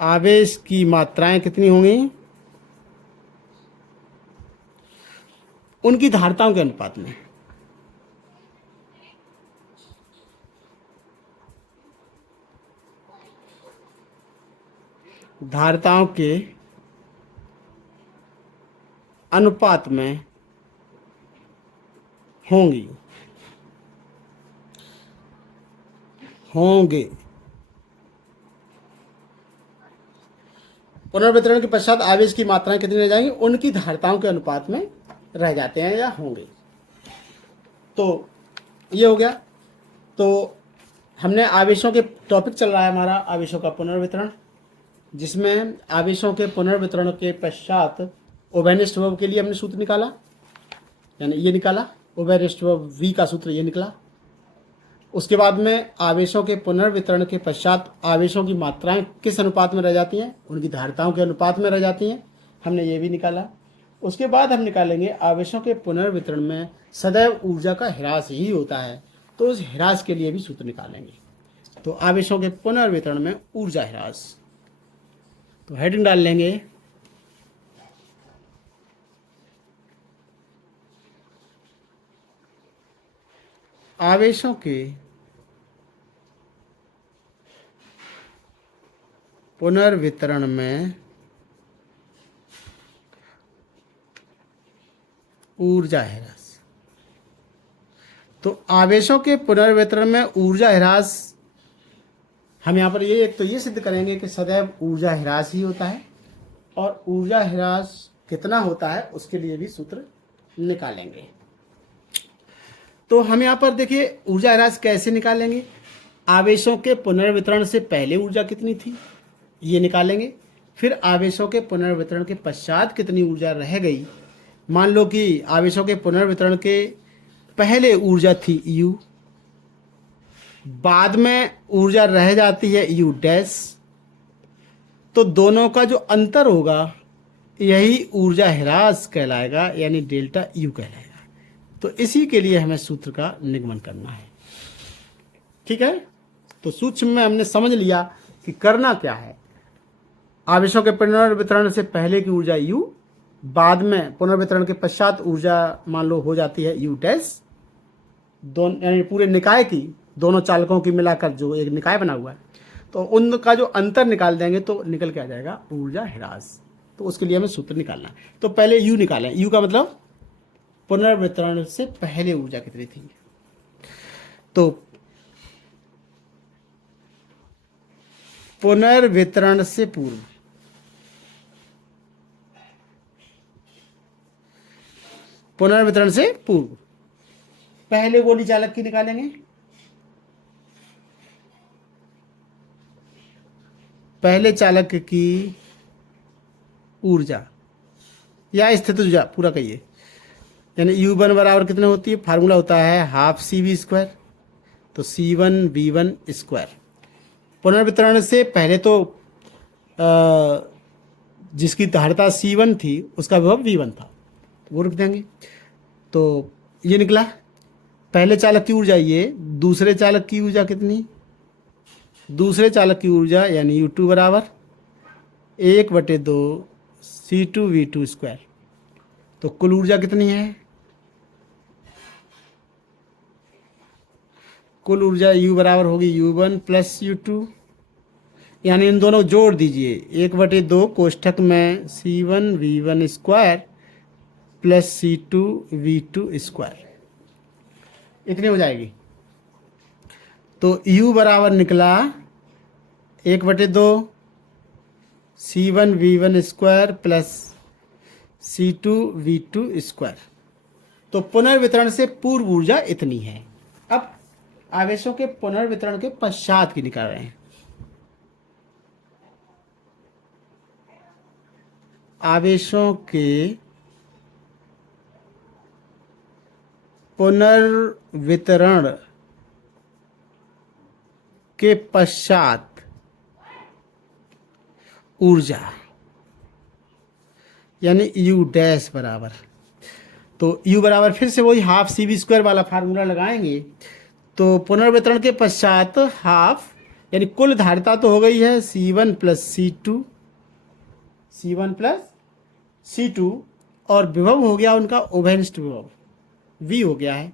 आवेश की मात्राएं कितनी होंगी? उनकी धारिताओं के अनुपात में। धारिताओं के अनुपात में होंगे। पुनर्वितरण के पश्चात आवेश की मात्राएं कितनी रह जाएंगी? उनकी धारिताओं के अनुपात में रह जाते हैं या होंगे। तो ये हो गया। तो हमने आवेशों के टॉपिक चल रहा है हमारा आवेशों का पुनर्वितरण, जिसमें आवेशों के पुनर्वितरण के पश्चात ओवेन-स्टोव के लिए हमने सूत्र निकाला, यानी ये निकाला ओवेन-स्टोव v का सूत्र ये निकला। उसके बाद में आवेशों के पुनर्वितरण के पश्चात आवेशों की मात्राएं किस अनुपात में रह जाती हैं? उनकी धारिताओं के अनुपात में रह जाती हैं, हमने ये भी निकाला। उसके बाद हम निकालेंगे आवेशों के पुनर्वितरण में सदैव ऊर्जा का ह्रास ही होता है, तो उस ह्रास के लिए भी सूत्र निकालेंगे। तो आवेशों के पुनर्वितरण में ऊर्जा ह्रास, तो हेडिंग डाल लेंगे आवेशों के पुनर्वितरण में ऊर्जा ह्रास। तो आवेशों के पुनर्वितरण में ऊर्जा ह्रास हम यहाँ पर ये एक तो ये सिद्ध करेंगे कि सदैव ऊर्जा ह्रास ही होता है, और ऊर्जा ह्रास कितना होता है उसके लिए भी सूत्र निकालेंगे। तो हम यहाँ पर देखिए ऊर्जा ह्रास कैसे निकालेंगे। आवेशों के पुनर्वितरण से पहले ऊर्जा कितनी थी ये निकालेंगे, फिर आवेशों के पुनर्वितरण के पश्चात कितनी ऊर्जा रह गई। मान लो कि आवेशों के पुनर्वितरण के पहले ऊर्जा थी U, बाद में ऊर्जा रह जाती है U डैश, तो दोनों का जो अंतर होगा यही ऊर्जा ह्रास कहलाएगा, यानी डेल्टा U कहलाएगा। तो इसी के लिए हमें सूत्र का निगमन करना है। ठीक है, तो सूक्ष्म में हमने समझ लिया कि करना क्या है। आवेशों के पुनर्वितरण से पहले की ऊर्जा U, बाद में पुनर्वितरण के पश्चात ऊर्जा मान लो हो जाती है U डैश, दोनों यानी पूरे निकाय की, दोनों चालकों की मिलाकर जो एक निकाय बना हुआ है, तो उनका जो अंतर निकाल देंगे तो निकल के आ जाएगा ऊर्जा ह्रास। तो उसके लिए हमें सूत्र निकालना है। तो पहले U निकालें। U का मतलब पुनर्वितरण से पहले ऊर्जा कितनी थी। तो पुनर्वितरण से पूर्व, पुनर्वितरण से पूर्व पहले गोली चालक की निकालेंगे। पहले चालक की ऊर्जा या स्थित ऊर्जा पूरा कहिए, यानी U1 बराबर कितने होती है? फार्मूला होता है हाफ CV², तो C1V1²। पुनर्वितरण से पहले तो जिसकी धारिता C1 थी उसका विभव V1 था, तो वो रख देंगे। तो ये निकला पहले चालक की ऊर्जा ये, दूसरे चालक की ऊर्जा कितनी? दूसरे चालक की ऊर्जा यानी U2 बराबर 1/2 C2V2²। तो कुल ऊर्जा कितनी है? कुल ऊर्जा U बराबर होगी U1 प्लस U2, यानी इन दोनों जोड़ दीजिए 1/2 कोष्ठक में C1V1² प्लस C2V2², इतनी हो जाएगी। तो U बराबर निकला 1/2 C1V1² प्लस C2V2 स्क्वायर। तो पुनर्वितरण से पूर्व ऊर्जा इतनी है। अब आवेशों के पुनर्वितरण के पश्चात की निकाल रहे हैं। आवेशों के पुनर्वितरण के पश्चात ऊर्जा यानी U डैश बराबर, तो U बराबर फिर से वही हाफ CV² वाला फार्मूला लगाएंगे। तो पुनर्वितरण के पश्चात हाफ यानी कुल धारिता तो हो गई है C1 प्लस C2 और विभव हो गया उनका उभयनिष्ठ विभव V हो गया है।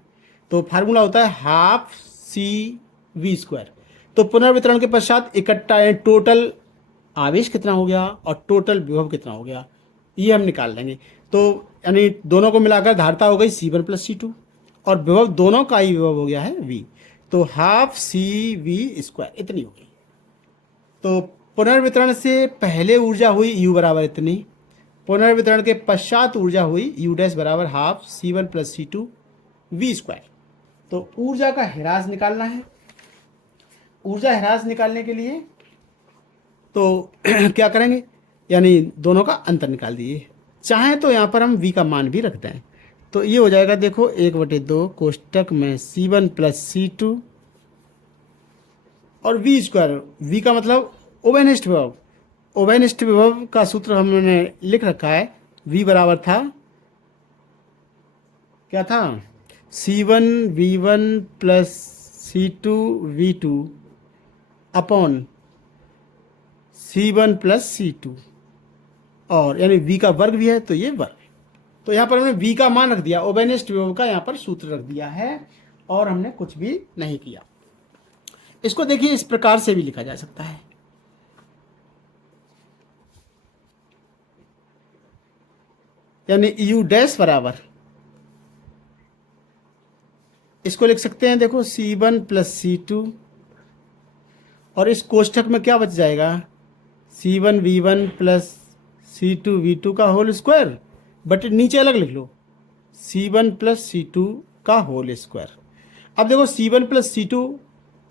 तो फार्मूला होता है हाफ CV²। तो पुनर्वितरण के पश्चात इकट्ठा टोटल आवेश कितना हो गया और टोटल विभव कितना हो गया, ये हम निकाल लेंगे। तो यानी दोनों को मिलाकर धारिता हो गई C1 प्लस C2 और विभव दोनों का ही विभव हो गया है V। तो हाफ CV² इतनी हो गई। तो पुनर्वितरण से पहले ऊर्जा हुई U बराबर इतनी, पुनर्वितरण के पश्चात ऊर्जा हुई U डैश बराबर हाफ C1 प्लस C2V²। तो ऊर्जा का ह्रास निकालना है। ऊर्जा ह्रास निकालने के लिए तो क्या करेंगे, यानी दोनों का अंतर निकाल दीजिए। चाहें तो यहाँ पर हम V का मान भी रखते हैं। तो ये हो जाएगा देखो 1/2 कोष्टक में C1 प्लस C2 और V²। V का मतलब उभयनिष्ठ विभव। उभयनिष्ठ विभव का सूत्र हमने लिख रखा है। V बराबर था, क्या था, C1V1 plus C2V2 upon C1 plus C2 और यानी V का वर्ग भी है तो ये वर्ग। तो यहाँ पर हमने V का मान रख दिया, उभयनिष्ठ विभव का यहाँ पर सूत्र रख दिया है और हमने कुछ भी नहीं किया। इसको देखिए इस प्रकार से भी लिखा जा सकता है, यानी U डैश बराबर, इसको लिख सकते हैं देखो C1 प्लस C2 और इस कोष्ठक में क्या बच जाएगा C1V1 प्लस C2V2 का होल स्क्वायर, बट नीचे अलग लिख लो C1 प्लस C2 का होल स्क्वायर। अब देखो C1 प्लस C2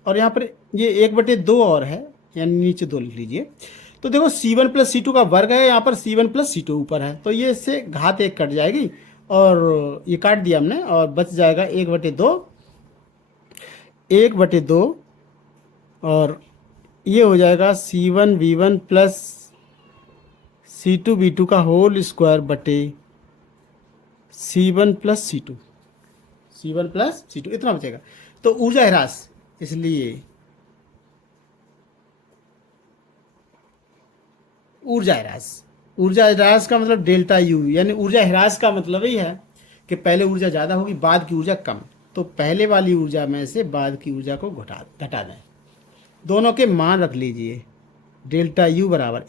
और यहाँ पर ये 1/2 और है, यानी नीचे 2 लिख लीजिए। तो देखो C1 प्लस C2 का वर्ग है, यहाँ पर C1 प्लस C2 ऊपर है, तो ये इससे घात 1 कट जाएगी और ये काट दिया हमने और बच जाएगा 1/2 और ये हो जाएगा C1V1 प्लस C2V2 का होल स्क्वायर बटे C1 प्लस C2 इतना बचेगा। तो ऊर्जा ह्रास, इसलिए ऊर्जा ह्रास का मतलब डेल्टा U, यानी ऊर्जा ह्रास का मतलब ही है कि पहले ऊर्जा ज़्यादा होगी बाद की ऊर्जा कम। तो पहले वाली ऊर्जा में से बाद की ऊर्जा को घटा दें। दोनों के मान रख लीजिए। डेल्टा U बराबर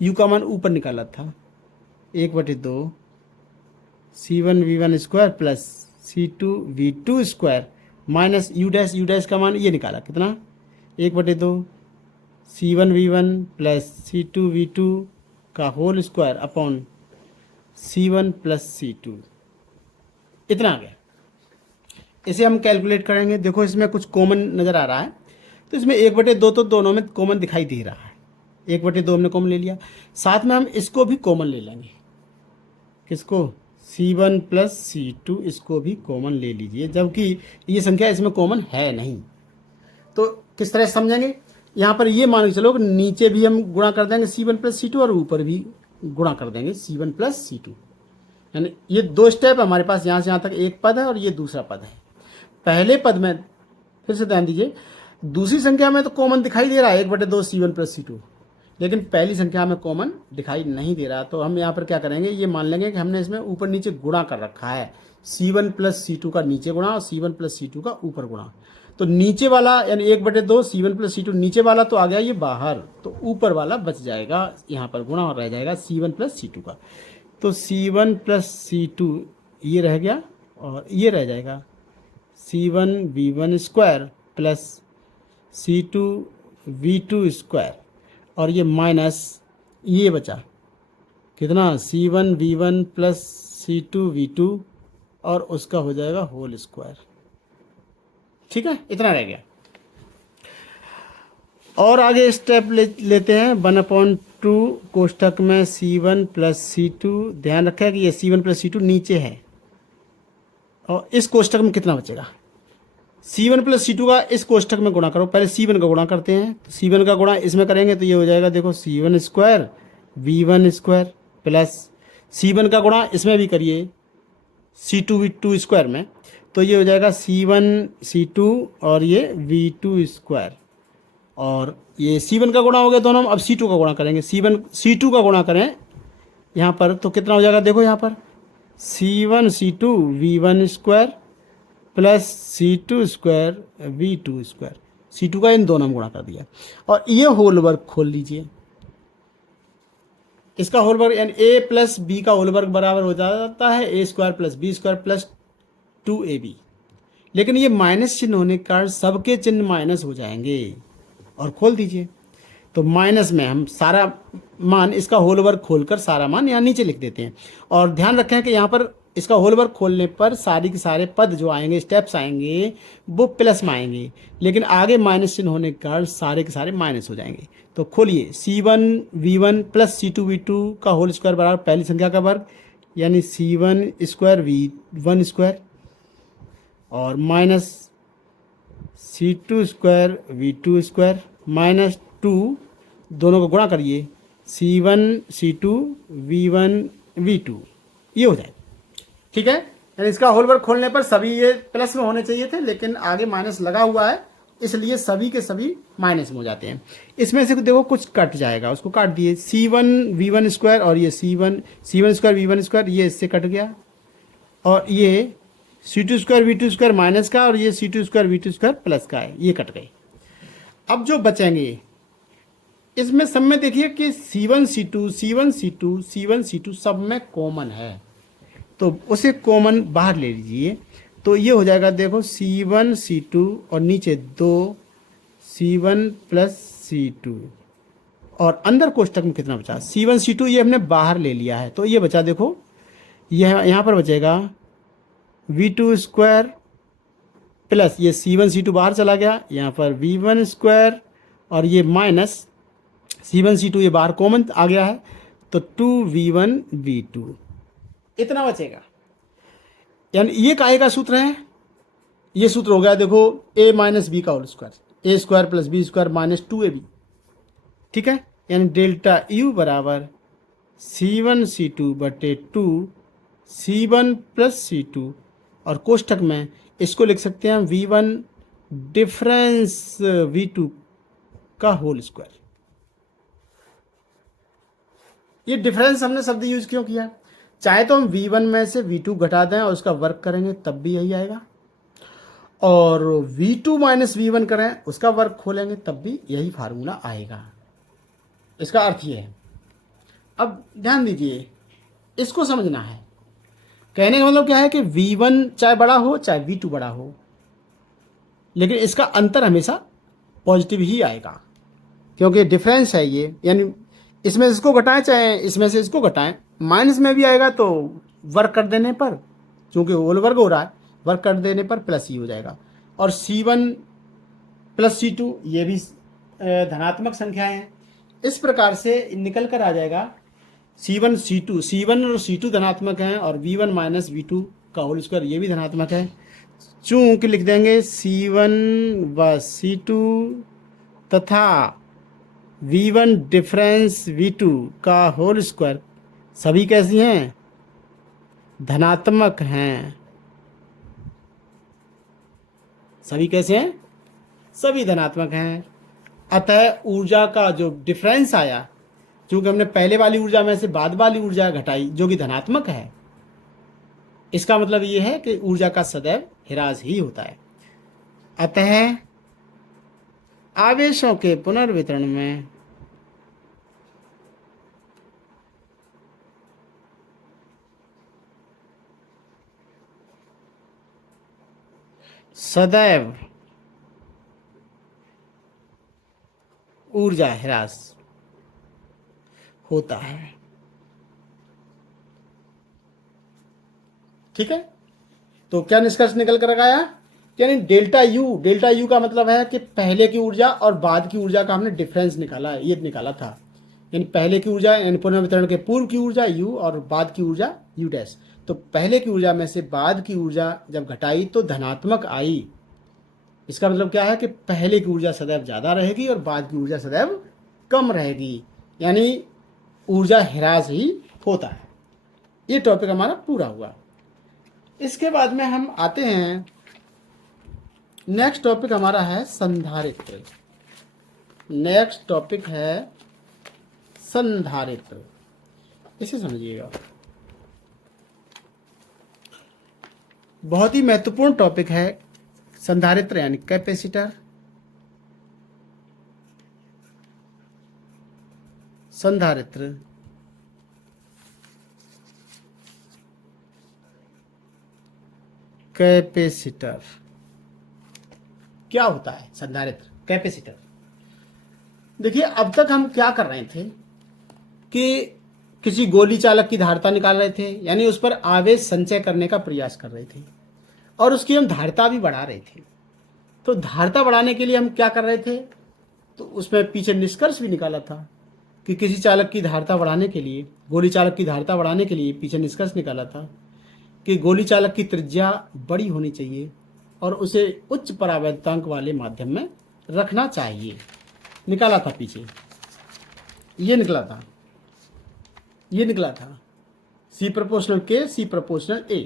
U का मान ऊपर निकाला था 1/2 C1V1 square plus C2V2 square minus U dash का मान ये निकाला कितना 1/2 C1V1 प्लस C2V2 का whole square upon C1 plus C2, इतना आ गया। इसे हम कैलकुलेट करेंगे। देखो इसमें कुछ कॉमन नज़र आ रहा है, तो इसमें 1/2 तो दोनों में कॉमन दिखाई दे रहा है। 1/2 हमने कॉमन ले लिया, साथ में हम इसको भी कॉमन ले लेंगे। किसको, C1 प्लस C2 इसको भी कॉमन ले लीजिए, जबकि ये संख्या इसमें कॉमन है नहीं। तो किस तरह से समझेंगे, यहाँ पर ये मान के चलो कि नीचे भी हम गुणा कर देंगे C1 प्लस C2 और ऊपर भी गुणा कर देंगे C1 प्लस C2, यानी ये 2 स्टेप हमारे पास, यहाँ से यहाँ तक एक पद है और ये दूसरा पद है। पहले पद में फिर से ध्यान दीजिए, दूसरी संख्या में तो कॉमन दिखाई दे रहा है 1/2 C1 प्लस C2, लेकिन पहली संख्या में कॉमन दिखाई नहीं दे रहा। तो हम यहाँ पर क्या करेंगे, ये मान लेंगे कि हमने इसमें ऊपर नीचे गुणा कर रखा है, C1 प्लस C2 का नीचे गुणा और C1 प्लस C2 का ऊपर गुणा। तो नीचे वाला यानी 1/2 C1 प्लस C2 नीचे वाला तो आ गया ये बाहर, तो ऊपर वाला बच जाएगा, यहाँ पर गुणा और रह जाएगा C1 प्लस C2 का। तो C1 प्लस C2 ये रह गया और ये रह जाएगा C1V1 square plus C2V2 square और ये माइनस ये बचा कितना C1V1 प्लस C2V2 और उसका हो जाएगा होल स्क्वायर। ठीक है, इतना रह गया। और आगे स्टेप लेते हैं 1/2 कोष्ठक में C1 प्लस C2। ध्यान रखें कि ये C1 प्लस C2 नीचे है और इस कोष्ठक में कितना बचेगा। C1 प्लस C2 का इस कोष्ठक में गुणा करो। पहले C1 का गुणा करते हैं, तो C1 का गुणा इसमें करेंगे तो ये हो जाएगा, देखो C1 square V1 square plus C1 का गुणा इसमें भी करिए C2V2 स्क्वायर में, तो ये हो जाएगा C1 C2 और ये V2 स्क्वायर। और ये C1 का गुणा हो गया दोनों, अब C2 का गुणा करेंगे। C1 C2 का गुणा करें यहाँ पर तो कितना हो जाएगा, देखो यहाँ पर C1 C2 V1 square plus C2 square V2 square. C2 का इन दोनों में गुणा कर दिया और ये होल वर्ग खोल लीजिए। इसका होल वर्ग यानी A प्लस बी का होल वर्ग बराबर हो जाता है A square plus B square plus 2AB। लेकिन ये माइनस चिन्ह होने के कारण सबके चिन्ह माइनस हो जाएंगे और खोल दीजिए। तो माइनस में हम सारा मान, इसका होल वर्ग खोलकर सारा मान यहाँ नीचे लिख देते हैं। और ध्यान रखें कि यहाँ पर इसका होल वर्ग खोलने पर सारी के सारे पद जो आएंगे, स्टेप्स आएंगे, वो प्लस में आएंगे, लेकिन आगे माइनस चिन्ह होने के कारण सारे के सारे माइनस हो जाएंगे। तो खोलिए C1V1 प्लस C2V2 का होल स्क्वायर बराबर पहली संख्या का वर्ग यानी C1 स्क्वायर V1 स्क्वायर और minus C2 square V2 square minus 2, दोनों को गुणा करिए C1 C2 V1 V2, ये हो जाएगा। ठीक है, यानी इसका होल वर्ग खोलने पर सभी ये प्लस में होने चाहिए थे, लेकिन आगे माइनस लगा हुआ है इसलिए सभी के सभी माइनस में हो जाते हैं। इसमें से देखो कुछ कट जाएगा, उसको काट दिए। C1V1 स्क्वायर और ये C1 स्क्वायर V1 स्क्वायर ये इससे कट गया और ये C2 square V2 square minus का और ये C2 square V2 square plus का है, ये कट गए। अब जो बचेंगे इसमें सब में देखिए कि C1 C2 C1 C2 C1 C2 सब में कॉमन है, तो उसे कॉमन बाहर ले लीजिए। तो ये हो जाएगा, देखो C1 C2 और नीचे 2 C1 प्लस C2 और अंदर कोष्ठक में कितना बचा C1 C2, ये हमने बाहर ले लिया है, तो ये बचा, देखो यह यहाँ पर बचेगा V2 स्क्वायर प्लस ये C1 C2 बाहर चला गया, यहाँ पर V1 स्क्वायर और ये माइनस C1 C2 ये बाहर कॉमन आ गया है, तो 2V1 V2 इतना बचेगा। यानी ये काहे का सूत्र है, ये सूत्र हो गया, देखो A माइनस बी का whole square, A square plus B square minus 2AB। ठीक है, यानी डेल्टा U बराबर C1 C2 बटे 2 C1 प्लस C2 और कोष्ठक में इसको लिख सकते हैं V1 डिफरेंस V2 का होल स्क्वायर। ये डिफरेंस हमने शब्द यूज क्यों किया, चाहे तो हम V1 में से V2 घटा दें और उसका वर्ग करेंगे तब भी यही आएगा, और V2 माइनस V1 करें उसका वर्ग खोलेंगे तब भी यही फार्मूला आएगा। इसका अर्थ ये है। अब ध्यान दीजिए, इसको समझना है। कहने का मतलब क्या है कि V1 चाहे बड़ा हो चाहे V2 बड़ा हो, लेकिन इसका अंतर हमेशा पॉजिटिव ही आएगा क्योंकि डिफरेंस है ये, यानी इसमें से इसको घटाएं चाहे इसमें से इसको घटाएं, माइनस में भी आएगा तो वर्क कर देने पर, चूंकि होल वर्ग हो रहा है, वर्क कर देने पर प्लस ही हो जाएगा। और C1 प्लस C2 ये भी धनात्मक संख्या है, इस प्रकार से निकल कर आ जाएगा C1 और C2 धनात्मक हैं और V1 माइनस V2 का होल स्क्वायर ये भी धनात्मक है। चूंकि लिख देंगे C1 व C2 तथा V1 डिफरेंस V2 का होल स्क्वायर सभी कैसी हैं, धनात्मक हैं। सभी कैसे हैं, सभी धनात्मक हैं। अतः ऊर्जा का जो डिफरेंस आया, क्योंकि हमने पहले वाली ऊर्जा में से बाद वाली ऊर्जा घटाई जो कि धनात्मक है, इसका मतलब ये है कि ऊर्जा का सदैव ह्रास ही होता है। अतः आवेशों के पुनर्वितरण में सदैव ऊर्जा ह्रास होता है। ठीक है, तो क्या निष्कर्ष निकल कर आया, यानी डेल्टा यू का मतलब है कि पहले की ऊर्जा और बाद की ऊर्जा का हमने डिफरेंस निकाला है, ये निकाला था। यानी पहले की ऊर्जा यानी पुनर्वितरण के पूर्व की ऊर्जा यू और बाद की ऊर्जा यू डैश। तो पहले की ऊर्जा में से बाद की ऊर्जा जब घटाई तो धनात्मक आई। इसका मतलब क्या है कि पहले की ऊर्जा सदैव ज़्यादा रहेगी और बाद की ऊर्जा सदैव कम रहेगी, यानी ऊर्जा ह्रास ही होता है। ये टॉपिक हमारा पूरा हुआ। इसके बाद में हम आते हैं, नेक्स्ट टॉपिक हमारा है संधारित्र। नेक्स्ट टॉपिक है संधारित्र, इसे समझिएगा, बहुत ही महत्वपूर्ण टॉपिक है संधारित्र यानी कैपेसिटर। संधारित्र कैपेसिटर क्या होता है? संधारित्र कैपेसिटर, देखिए अब तक हम क्या कर रहे थे कि किसी गोली चालक की धारिता निकाल रहे थे, यानी उस पर आवेश संचय करने का प्रयास कर रहे थे और उसकी हम धारिता भी बढ़ा रहे थे। तो धारिता बढ़ाने के लिए हम क्या कर रहे थे, तो उसमें पीछे निष्कर्ष भी निकाला था कि किसी चालक की धारिता बढ़ाने के लिए, गोली चालक की धारिता बढ़ाने के लिए पीछे निष्कर्ष निकाला था कि गोली चालक की त्रिज्या बड़ी होनी चाहिए और उसे उच्च परावैद्युतांक वाले माध्यम में रखना चाहिए। निकाला था पीछे, ये निकला था, ये निकला था C proportional K, C proportional A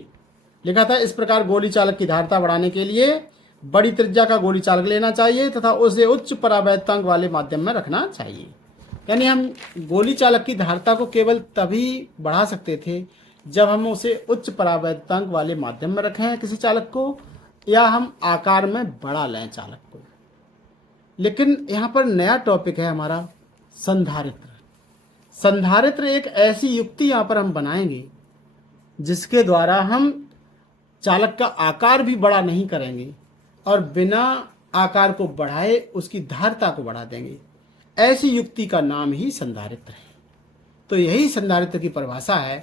लिखा था। इस प्रकार गोली चालक की धारिता बढ़ाने के लिए बड़ी त्रिज्या का गोली चालक लेना चाहिए तथा उसे उच्च परावैद्युतांक वाले माध्यम में रखना चाहिए। यानी हम गोली चालक की धारिता को केवल तभी बढ़ा सकते थे जब हम उसे उच्च परावैद्युतांक वाले माध्यम में रखें किसी चालक को, या हम आकार में बढ़ा लें चालक को। लेकिन यहाँ पर नया टॉपिक है हमारा संधारित्र। संधारित्र एक ऐसी युक्ति यहाँ पर हम बनाएंगे जिसके द्वारा हम चालक का आकार भी बड़ा नहीं करेंगे और बिना आकार को बढ़ाए उसकी धारिता को बढ़ा देंगे। ऐसी युक्ति का नाम ही संधारित्र है। तो यही संधारित्र की परिभाषा है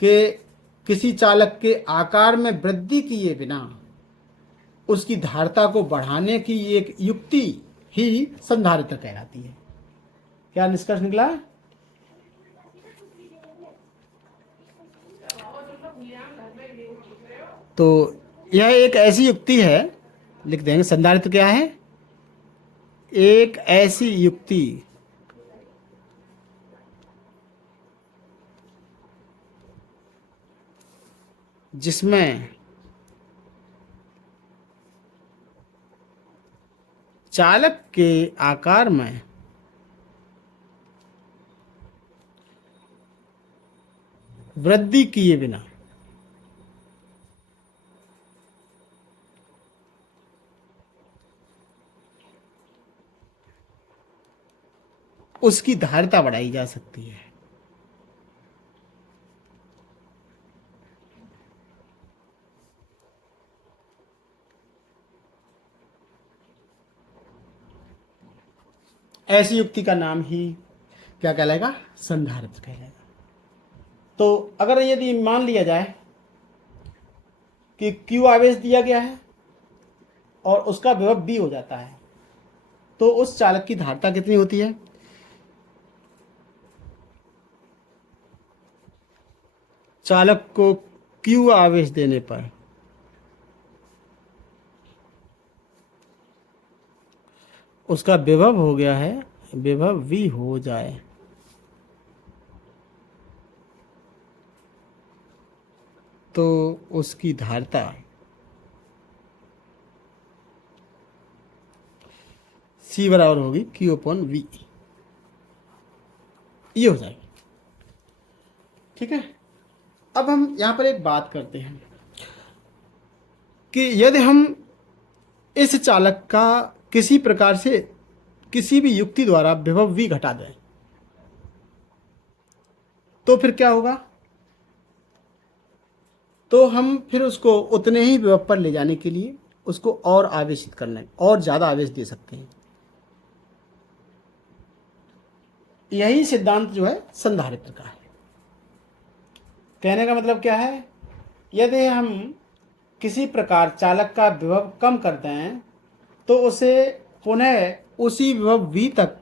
कि किसी चालक के आकार में वृद्धि किए बिना उसकी धारिता को बढ़ाने की एक युक्ति ही संधारित्र कहलाती है। क्या निष्कर्ष निकला? तो यह एक ऐसी युक्ति है, लिख देंगे संधारित्र क्या है? एक ऐसी युक्ति जिसमें चालक के आकार में वृद्धि किए बिना उसकी धारिता बढ़ाई जा सकती है। ऐसी युक्ति का नाम ही क्या कहलाएगा? संधारित्र कहलाएगा। तो अगर यदि मान लिया जाए कि Q आवेश दिया गया है और उसका विभव B हो जाता है, तो उस चालक की धारिता कितनी होती है? चालक को Q आवेश देने पर उसका विभव हो गया है, विभव V हो जाए तो उसकी धारिता C बराबर होगी Q/V, ये हो जाएगी। ठीक है, अब हम यहाँ पर एक बात करते हैं कि यदि हम इस चालक का किसी प्रकार से किसी भी युक्ति द्वारा विभव V घटा दें तो फिर क्या होगा? तो हम फिर उसको उतने ही विभव पर ले जाने के लिए उसको और आवेशित करना है, और ज़्यादा आवेश दे सकते हैं। यही सिद्धांत जो है संधारित्र का है। कहने का मतलब क्या है यदि हम किसी प्रकार चालक का विभव कम कर दें तो उसे पुनः उसी विभव V तक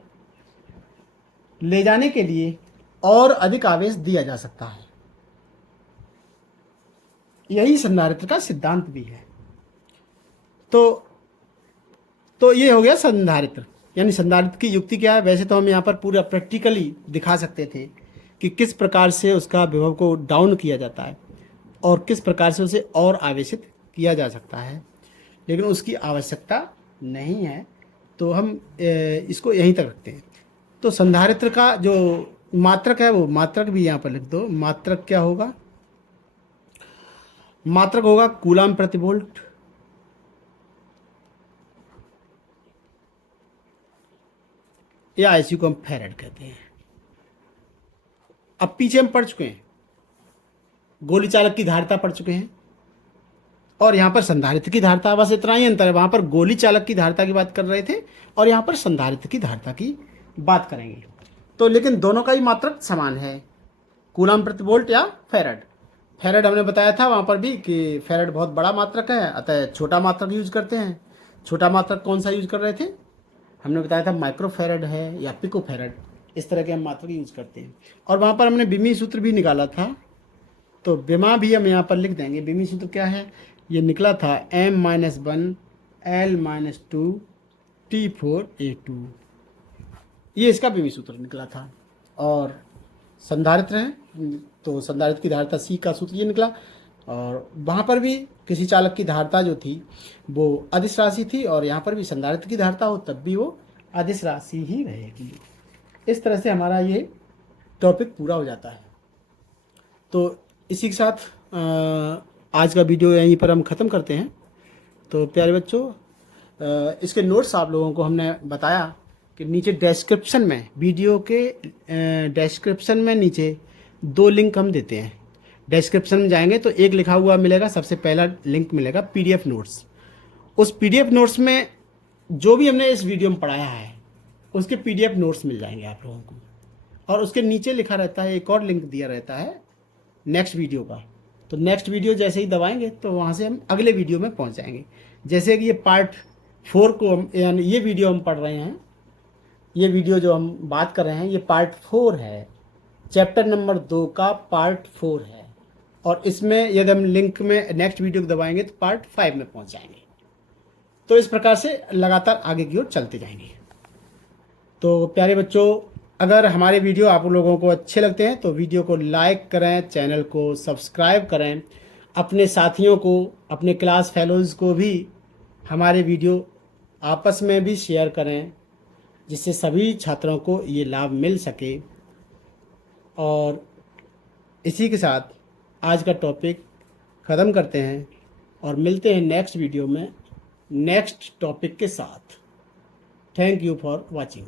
ले जाने के लिए और अधिक आवेश दिया जा सकता है। यही संधारित्र का सिद्धांत भी है। तो ये हो गया संधारित्र। यानी संधारित्र की युक्ति क्या है। वैसे तो हम यहाँ पर पूरा प्रैक्टिकली दिखा सकते थे कि किस प्रकार से उसका विभव को डाउन किया जाता है और किस प्रकार से उसे और आवेशित किया जा सकता है, लेकिन उसकी आवश्यकता नहीं है, तो हम इसको यहीं तक रखते हैं। तो संधारित्र का जो मात्रक है वो मात्रक भी यहाँ पर लिख दो। मात्रक क्या होगा? मात्रक होगा कूलाम प्रति वोल्ट, या इसी को हम फैराड कहते हैं। अब पीछे हम पढ़ चुके हैं, गोली चालक की धारिता पढ़ चुके हैं और यहाँ पर संधारित्र की धारिता, बस इतना ही अंतर है। वहाँ पर गोली चालक की धारिता की बात कर रहे थे और यहाँ पर संधारित्र की धारिता की बात करेंगे। तो लेकिन दोनों का ही मात्रक समान है, कूलाम प्रति वोल्ट या फैराड। फैराड हमने बताया था वहाँ पर भी कि फैराड बहुत बड़ा मात्रक है, अतः छोटा मात्रक यूज करते हैं। छोटा मात्रक कौन सा यूज कर रहे थे? हमने बताया था माइक्रो फैराड है या पिको फैराड, इस तरह के हम मात्रक यूज करते हैं। और वहाँ पर हमने बिमी सूत्र भी निकाला था, तो बिमा भी हम यहाँ पर लिख देंगे। बिमी सूत्र क्या है? ये निकला था M-1 L-2 T4A2, ये इसका बिमी सूत्र निकला था। और संधारित्र है तो संधारित्र की धारिता C का सूत्र ये निकला। और वहाँ पर भी किसी चालक की धारिता जो थी वो अदिश राशि थी और यहाँ पर भी संधारित्र की धारिता हो तब भी वो अदिश राशि ही रहेगी। इस तरह से हमारा ये टॉपिक पूरा हो जाता है। तो इसी के साथ आज का वीडियो यहीं पर हम ख़त्म करते हैं। तो प्यारे बच्चों, इसके नोट्स आप लोगों को हमने बताया कि नीचे डिस्क्रिप्शन में, वीडियो के डिस्क्रिप्शन में नीचे 2 लिंक हम देते हैं। डिस्क्रिप्शन में जाएंगे तो एक लिखा हुआ मिलेगा, सबसे पहला लिंक मिलेगा PDF नोट्स। उस PDF नोट्स में जो भी हमने इस वीडियो में पढ़ाया है उसके PDF नोट्स मिल जाएंगे आप लोगों को। और उसके नीचे लिखा रहता है, एक और लिंक दिया रहता है नेक्स्ट वीडियो का। तो नेक्स्ट वीडियो जैसे ही दबाएंगे तो वहाँ से हम अगले वीडियो में पहुँच जाएंगे। जैसे कि ये पार्ट 4 को हम, यानी ये वीडियो हम पढ़ रहे हैं, ये वीडियो जो हम बात कर रहे हैं ये पार्ट 4 है, चैप्टर नंबर 2 का पार्ट 4 है। और इसमें यदि हम लिंक में नेक्स्ट वीडियो को दबाएंगे तो पार्ट 5 में पहुंच जाएंगे। तो इस प्रकार से लगातार आगे की ओर चलते जाएंगे। तो प्यारे बच्चों, अगर हमारे वीडियो आप लोगों को अच्छे लगते हैं तो वीडियो को लाइक करें, चैनल को सब्सक्राइब करें, अपने साथियों को, अपने क्लास फेलोज़ को भी हमारे वीडियो आपस में भी शेयर करें, जिससे सभी छात्रों को ये लाभ मिल सके। और इसी के साथ आज का टॉपिक ख़त्म करते हैं और मिलते हैं नेक्स्ट वीडियो में नेक्स्ट टॉपिक के साथ। Thank you for watching.